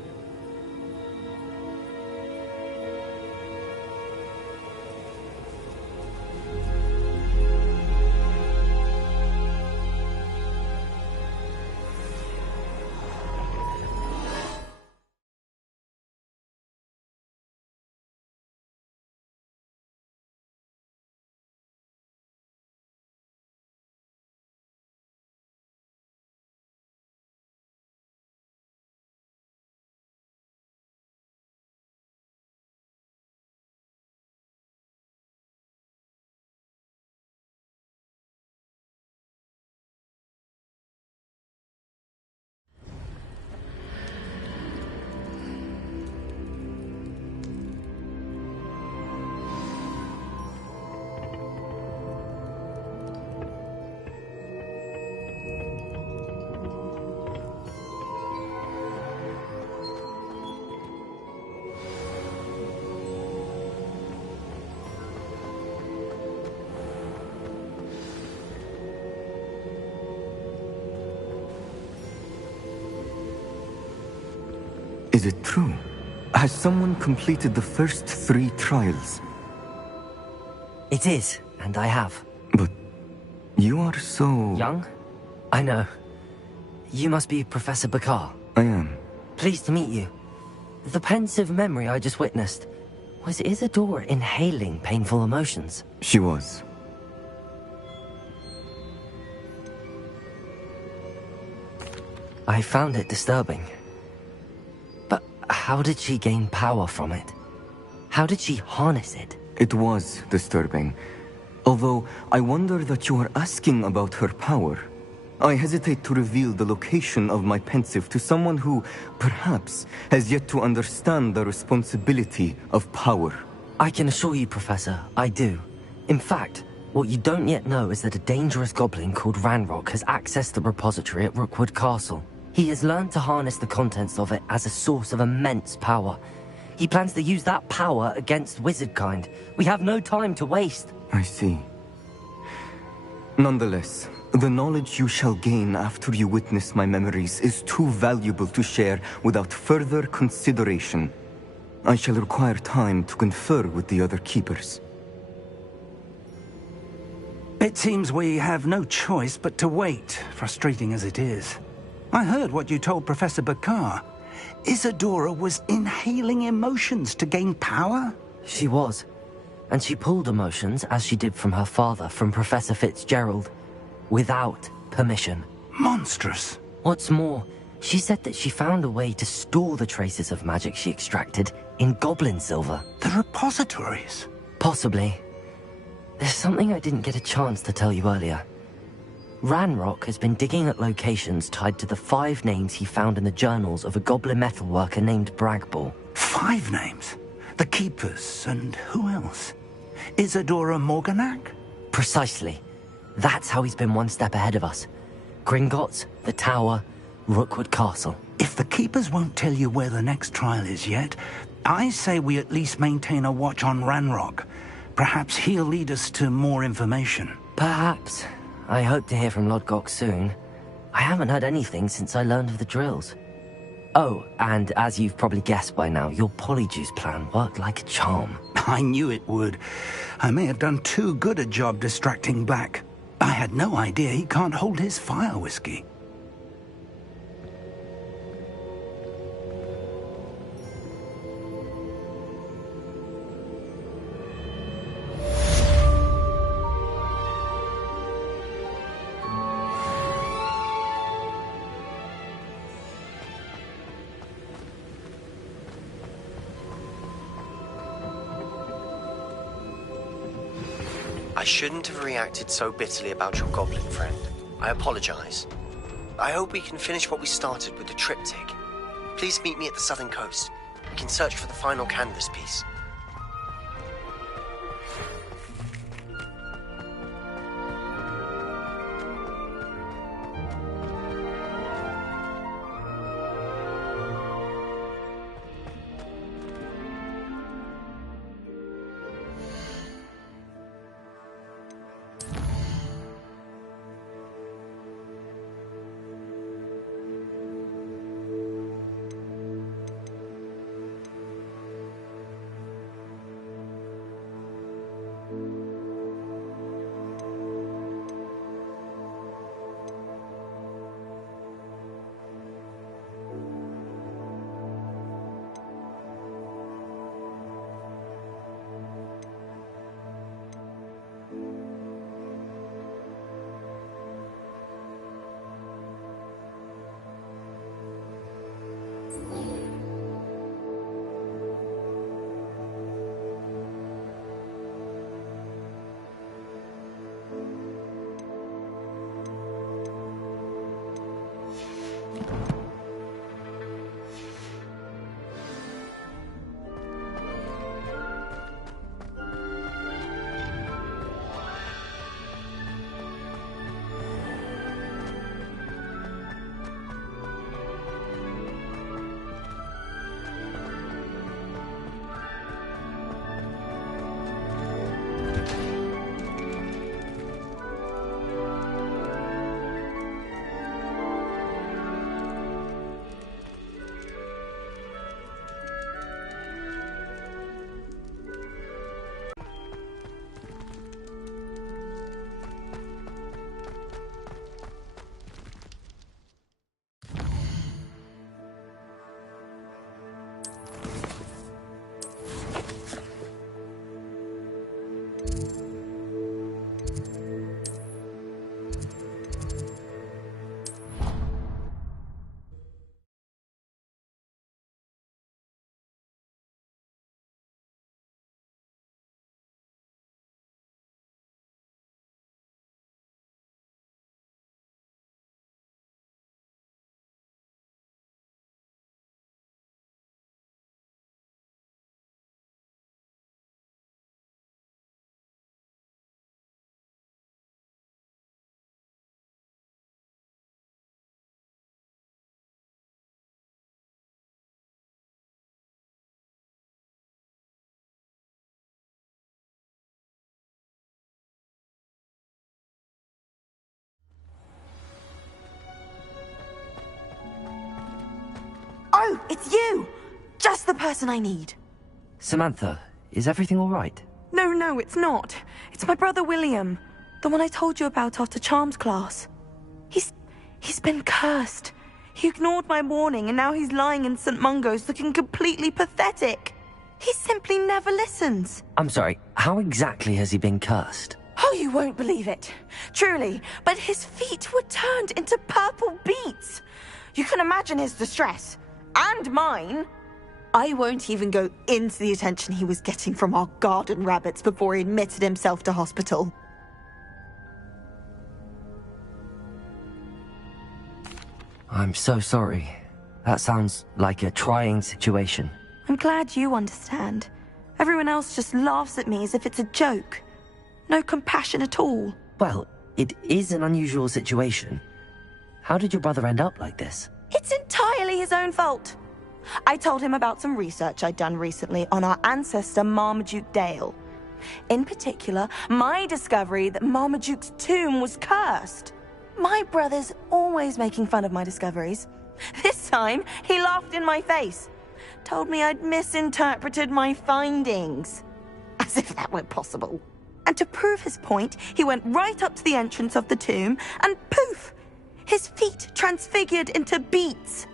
Is it true? Has someone completed the first 3 trials? It is, and I have. But you are so... young? I know. You must be Professor Bakar. I am. Pleased to meet you. The pensive memory I just witnessed, was Isadora inhaling painful emotions? She was. I found it disturbing. But how did she gain power from it? How did she harness it? It was disturbing. Although, I wonder that you are asking about her power. I hesitate to reveal the location of my pensive to someone who, perhaps, has yet to understand the responsibility of power. I can assure you, Professor, I do. In fact, what you don't yet know is that a dangerous goblin called Ranrock has accessed the repository at Rookwood Castle. He has learned to harness the contents of it as a source of immense power. He plans to use that power against wizardkind. We have no time to waste. I see. Nonetheless, the knowledge you shall gain after you witness my memories is too valuable to share without further consideration. I shall require time to confer with the other keepers. It seems we have no choice but to wait, frustrating as it is. I heard what you told Professor Bakar. Isadora was inhaling emotions to gain power? She was. And she pulled emotions, as she did from her father, from Professor Fitzgerald, without permission. Monstrous. What's more, she said that she found a way to store the traces of magic she extracted in goblin silver. The repositories? Possibly. There's something I didn't get a chance to tell you earlier. Ranrock has been digging at locations tied to the 5 names he found in the journals of a goblin metalworker named Bragball. 5 names? The Keepers, and who else? Isadora Morganac? Precisely. That's how he's been one step ahead of us. Gringotts, the Tower, Rookwood Castle. If the keepers won't tell you where the next trial is yet, I say we at least maintain a watch on Ranrock. Perhaps he'll lead us to more information. Perhaps. I hope to hear from Lodgok soon. I haven't heard anything since I learned of the drills. Oh, and as you've probably guessed by now, your polyjuice plan worked like a charm. I knew it would. I may have done too good a job distracting Black. I had no idea he can't hold his fire whiskey. I shouldn't have reacted so bitterly about your goblin friend. I apologize. I hope we can finish what we started with the triptych. Please meet me at the southern coast. We can search for the final canvas piece. Oh, it's you! Just the person I need. Samantha, is everything all right? No, it's not. It's my brother William. The one I told you about after Charms class. He's been cursed. He ignored my warning and now he's lying in St. Mungo's looking completely pathetic. He simply never listens. I'm sorry, how exactly has he been cursed? Oh, you won't believe it. Truly, but his feet were turned into purple beets. You can imagine his distress. And mine. I won't even go into the attention he was getting from our garden rabbits before he admitted himself to hospital. I'm so sorry. That sounds like a trying situation. I'm glad you understand. Everyone else just laughs at me as if it's a joke. No compassion at all. Well, it is an unusual situation. How did your brother end up like this? It's entirely his own fault. I told him about some research I'd done recently on our ancestor Marmaduke Dale. In particular, my discovery that Marmaduke's tomb was cursed. My brother's always making fun of my discoveries. This time, he laughed in my face. Told me I'd misinterpreted my findings. As if that were possible. And to prove his point, he went right up to the entrance of the tomb and poof! His feet transfigured into beets.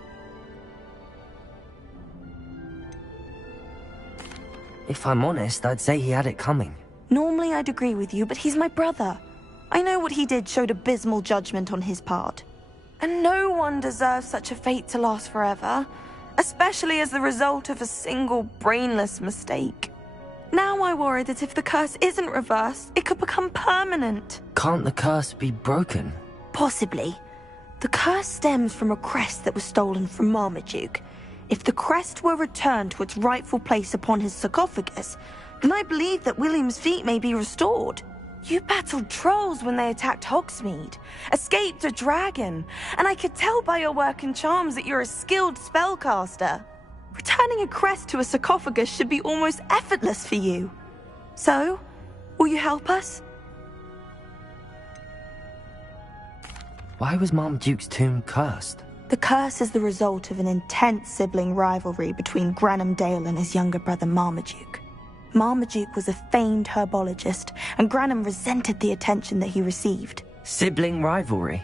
If I'm honest, I'd say he had it coming. Normally I'd agree with you, but he's my brother. I know what he did showed abysmal judgment on his part. And no one deserves such a fate to last forever, especially as the result of a single brainless mistake. Now I worry that if the curse isn't reversed, it could become permanent. Can't the curse be broken? Possibly. The curse stems from a crest that was stolen from Marmaduke. If the crest were returned to its rightful place upon his sarcophagus, then I believe that William's feet may be restored. You battled trolls when they attacked Hogsmeade, escaped a dragon, and I could tell by your work and charms that you're a skilled spellcaster. Returning a crest to a sarcophagus should be almost effortless for you. So, will you help us? Why was Marmaduke's tomb cursed? The curse is the result of an intense sibling rivalry between Granham Dale and his younger brother Marmaduke. Marmaduke was a famed herbologist, and Granham resented the attention that he received. Sibling rivalry?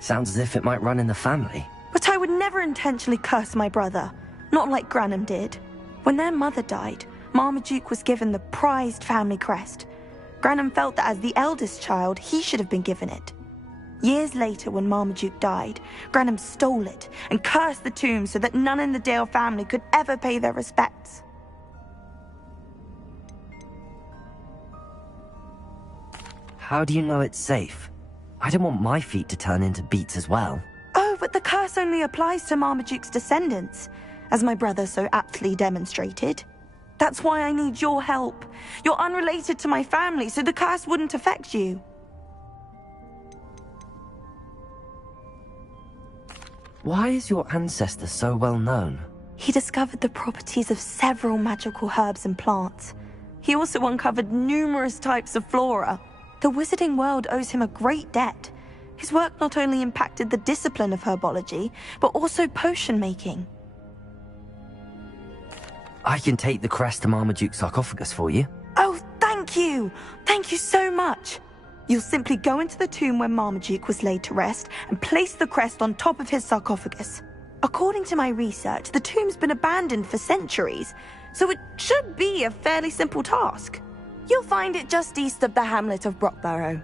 Sounds as if it might run in the family. But I would never intentionally curse my brother, not like Granham did. When their mother died, Marmaduke was given the prized family crest. Granham felt that as the eldest child, he should have been given it. Years later, when Marmaduke died, Granham stole it and cursed the tomb so that none in the Dale family could ever pay their respects. How do you know it's safe? I don't want my feet to turn into beets as well. Oh, but the curse only applies to Marmaduke's descendants, as my brother so aptly demonstrated. That's why I need your help. You're unrelated to my family, so the curse wouldn't affect you. Why is your ancestor so well known? He discovered the properties of several magical herbs and plants. He also uncovered numerous types of flora. The wizarding world owes him a great debt. His work not only impacted the discipline of herbology, but also potion making. I can take the crest to Marmaduke's sarcophagus for you. Oh, thank you! Thank you so much! You'll simply go into the tomb where Marmaduke was laid to rest and place the crest on top of his sarcophagus. According to my research, the tomb's been abandoned for centuries, so it should be a fairly simple task. You'll find it just east of the hamlet of Brockborough.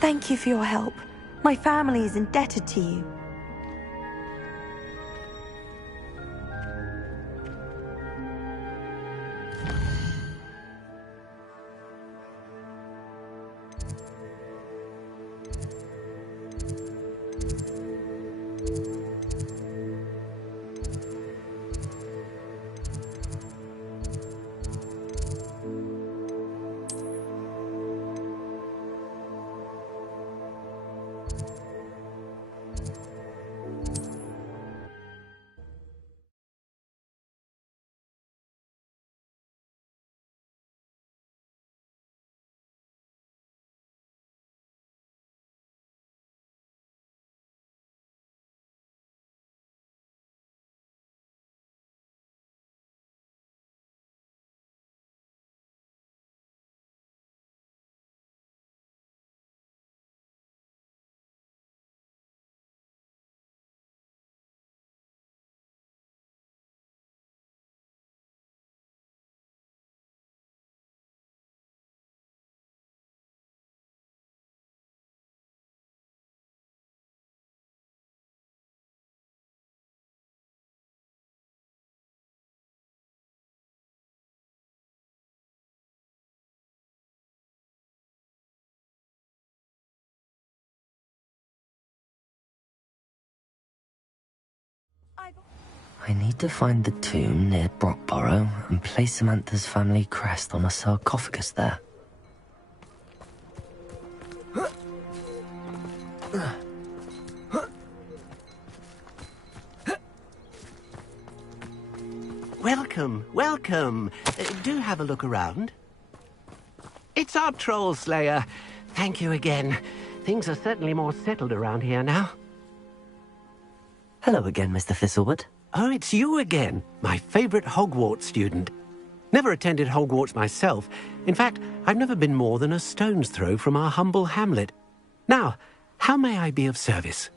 Thank you for your help. My family is indebted to you. I need to find the tomb near Brockborough and place Samantha's family crest on a sarcophagus there. Welcome, welcome. Do have a look around. It's our troll slayer. Thank you again. Things are certainly more settled around here now. Hello again, Mr. Thistlewood. Oh, it's you again. My favorite Hogwarts student. Never attended Hogwarts myself. In fact, I've never been more than a stone's throw from our humble hamlet. Now, how may I be of service?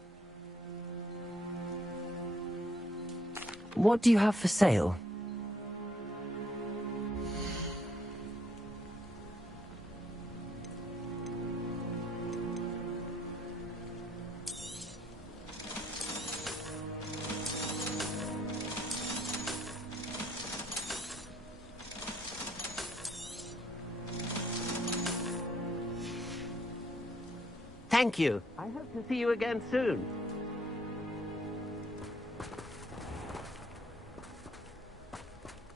What do you have for sale? Thank you. I hope to see you again soon.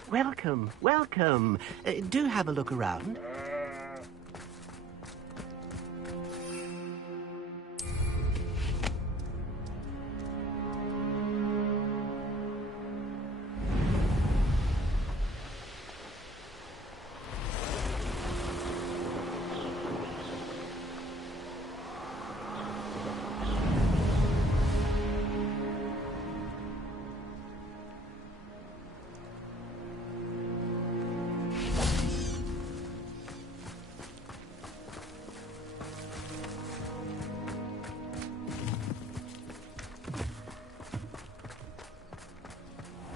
Welcome, welcome. Do have a look around.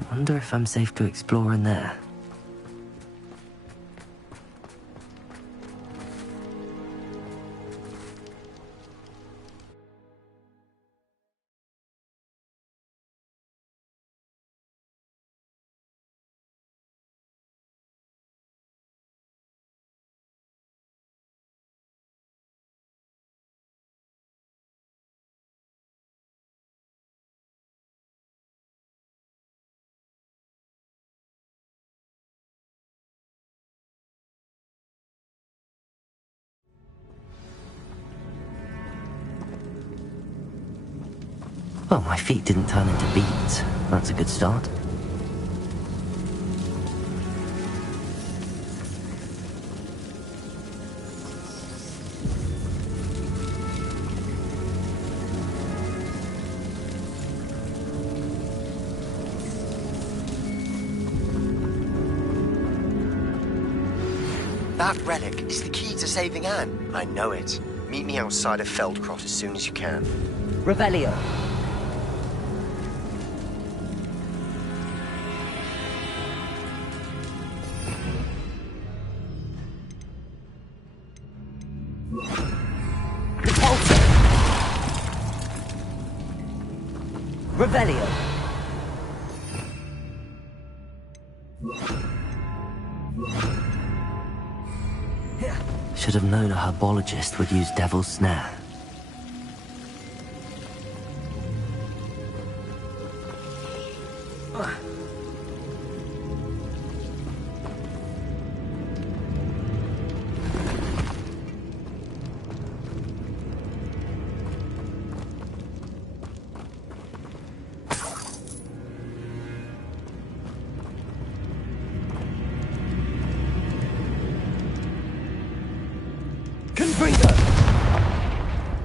Wonder if I'm safe to explore in there. Well, my feet didn't turn into beads. That's a good start. That relic is the key to saving Anne. I know it. Meet me outside of Feldcroft as soon as you can. Revelio. Revelio. Should have known a herbologist would use Devil's Snare.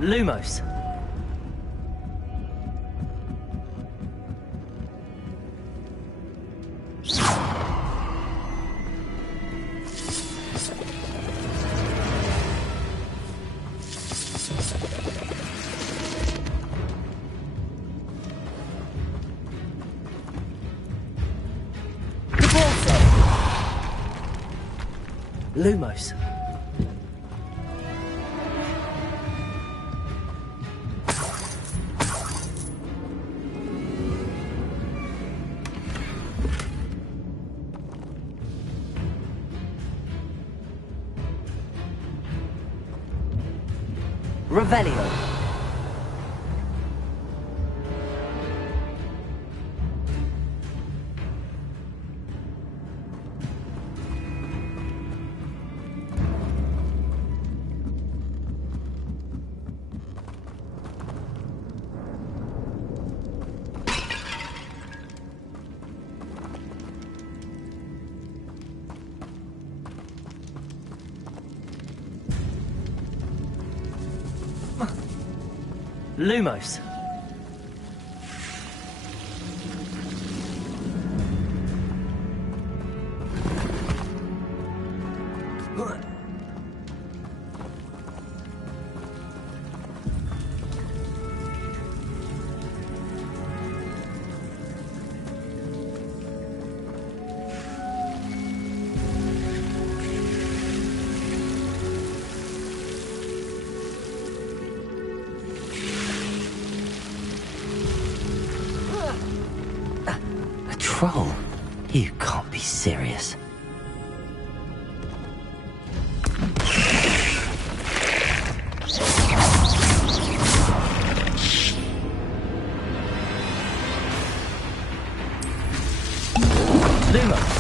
Lumos. Lumos. Revelio. Lumos. A troll? You can't be serious. Lumos.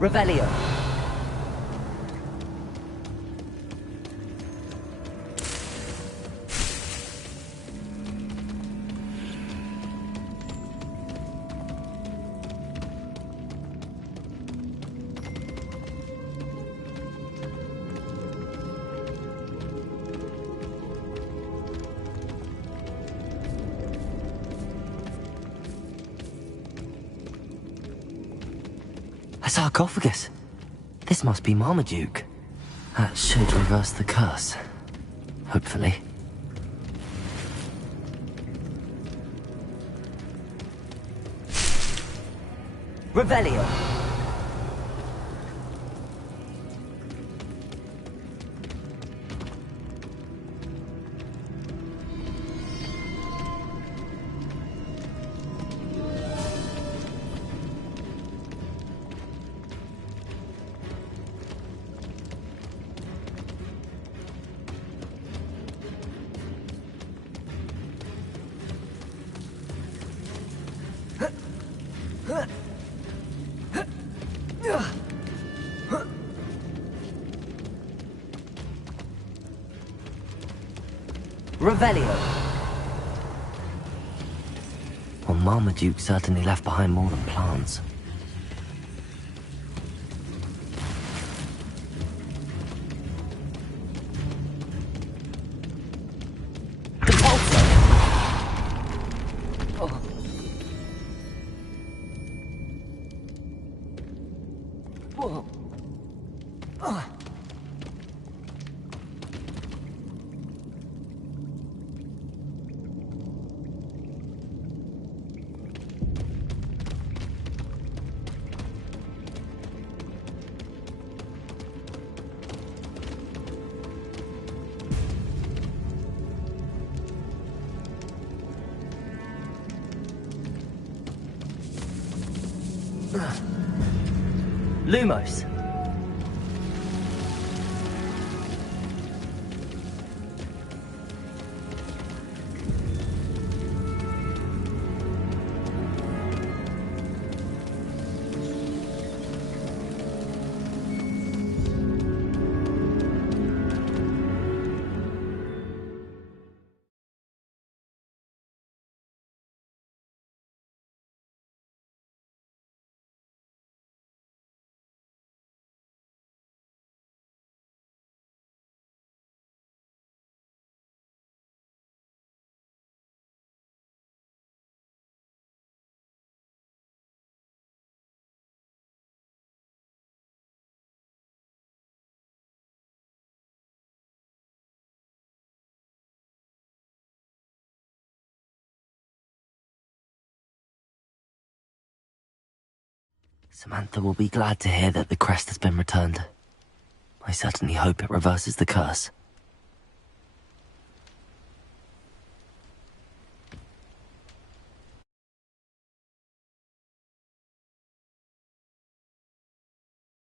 Revelio. A sarcophagus. This must be Marmaduke. That should reverse the curse. Hopefully. Revelio. Revelio. Well, Marmaduke certainly left behind more than plants. Lumos. Samantha will be glad to hear that the crest has been returned. I certainly hope it reverses the curse.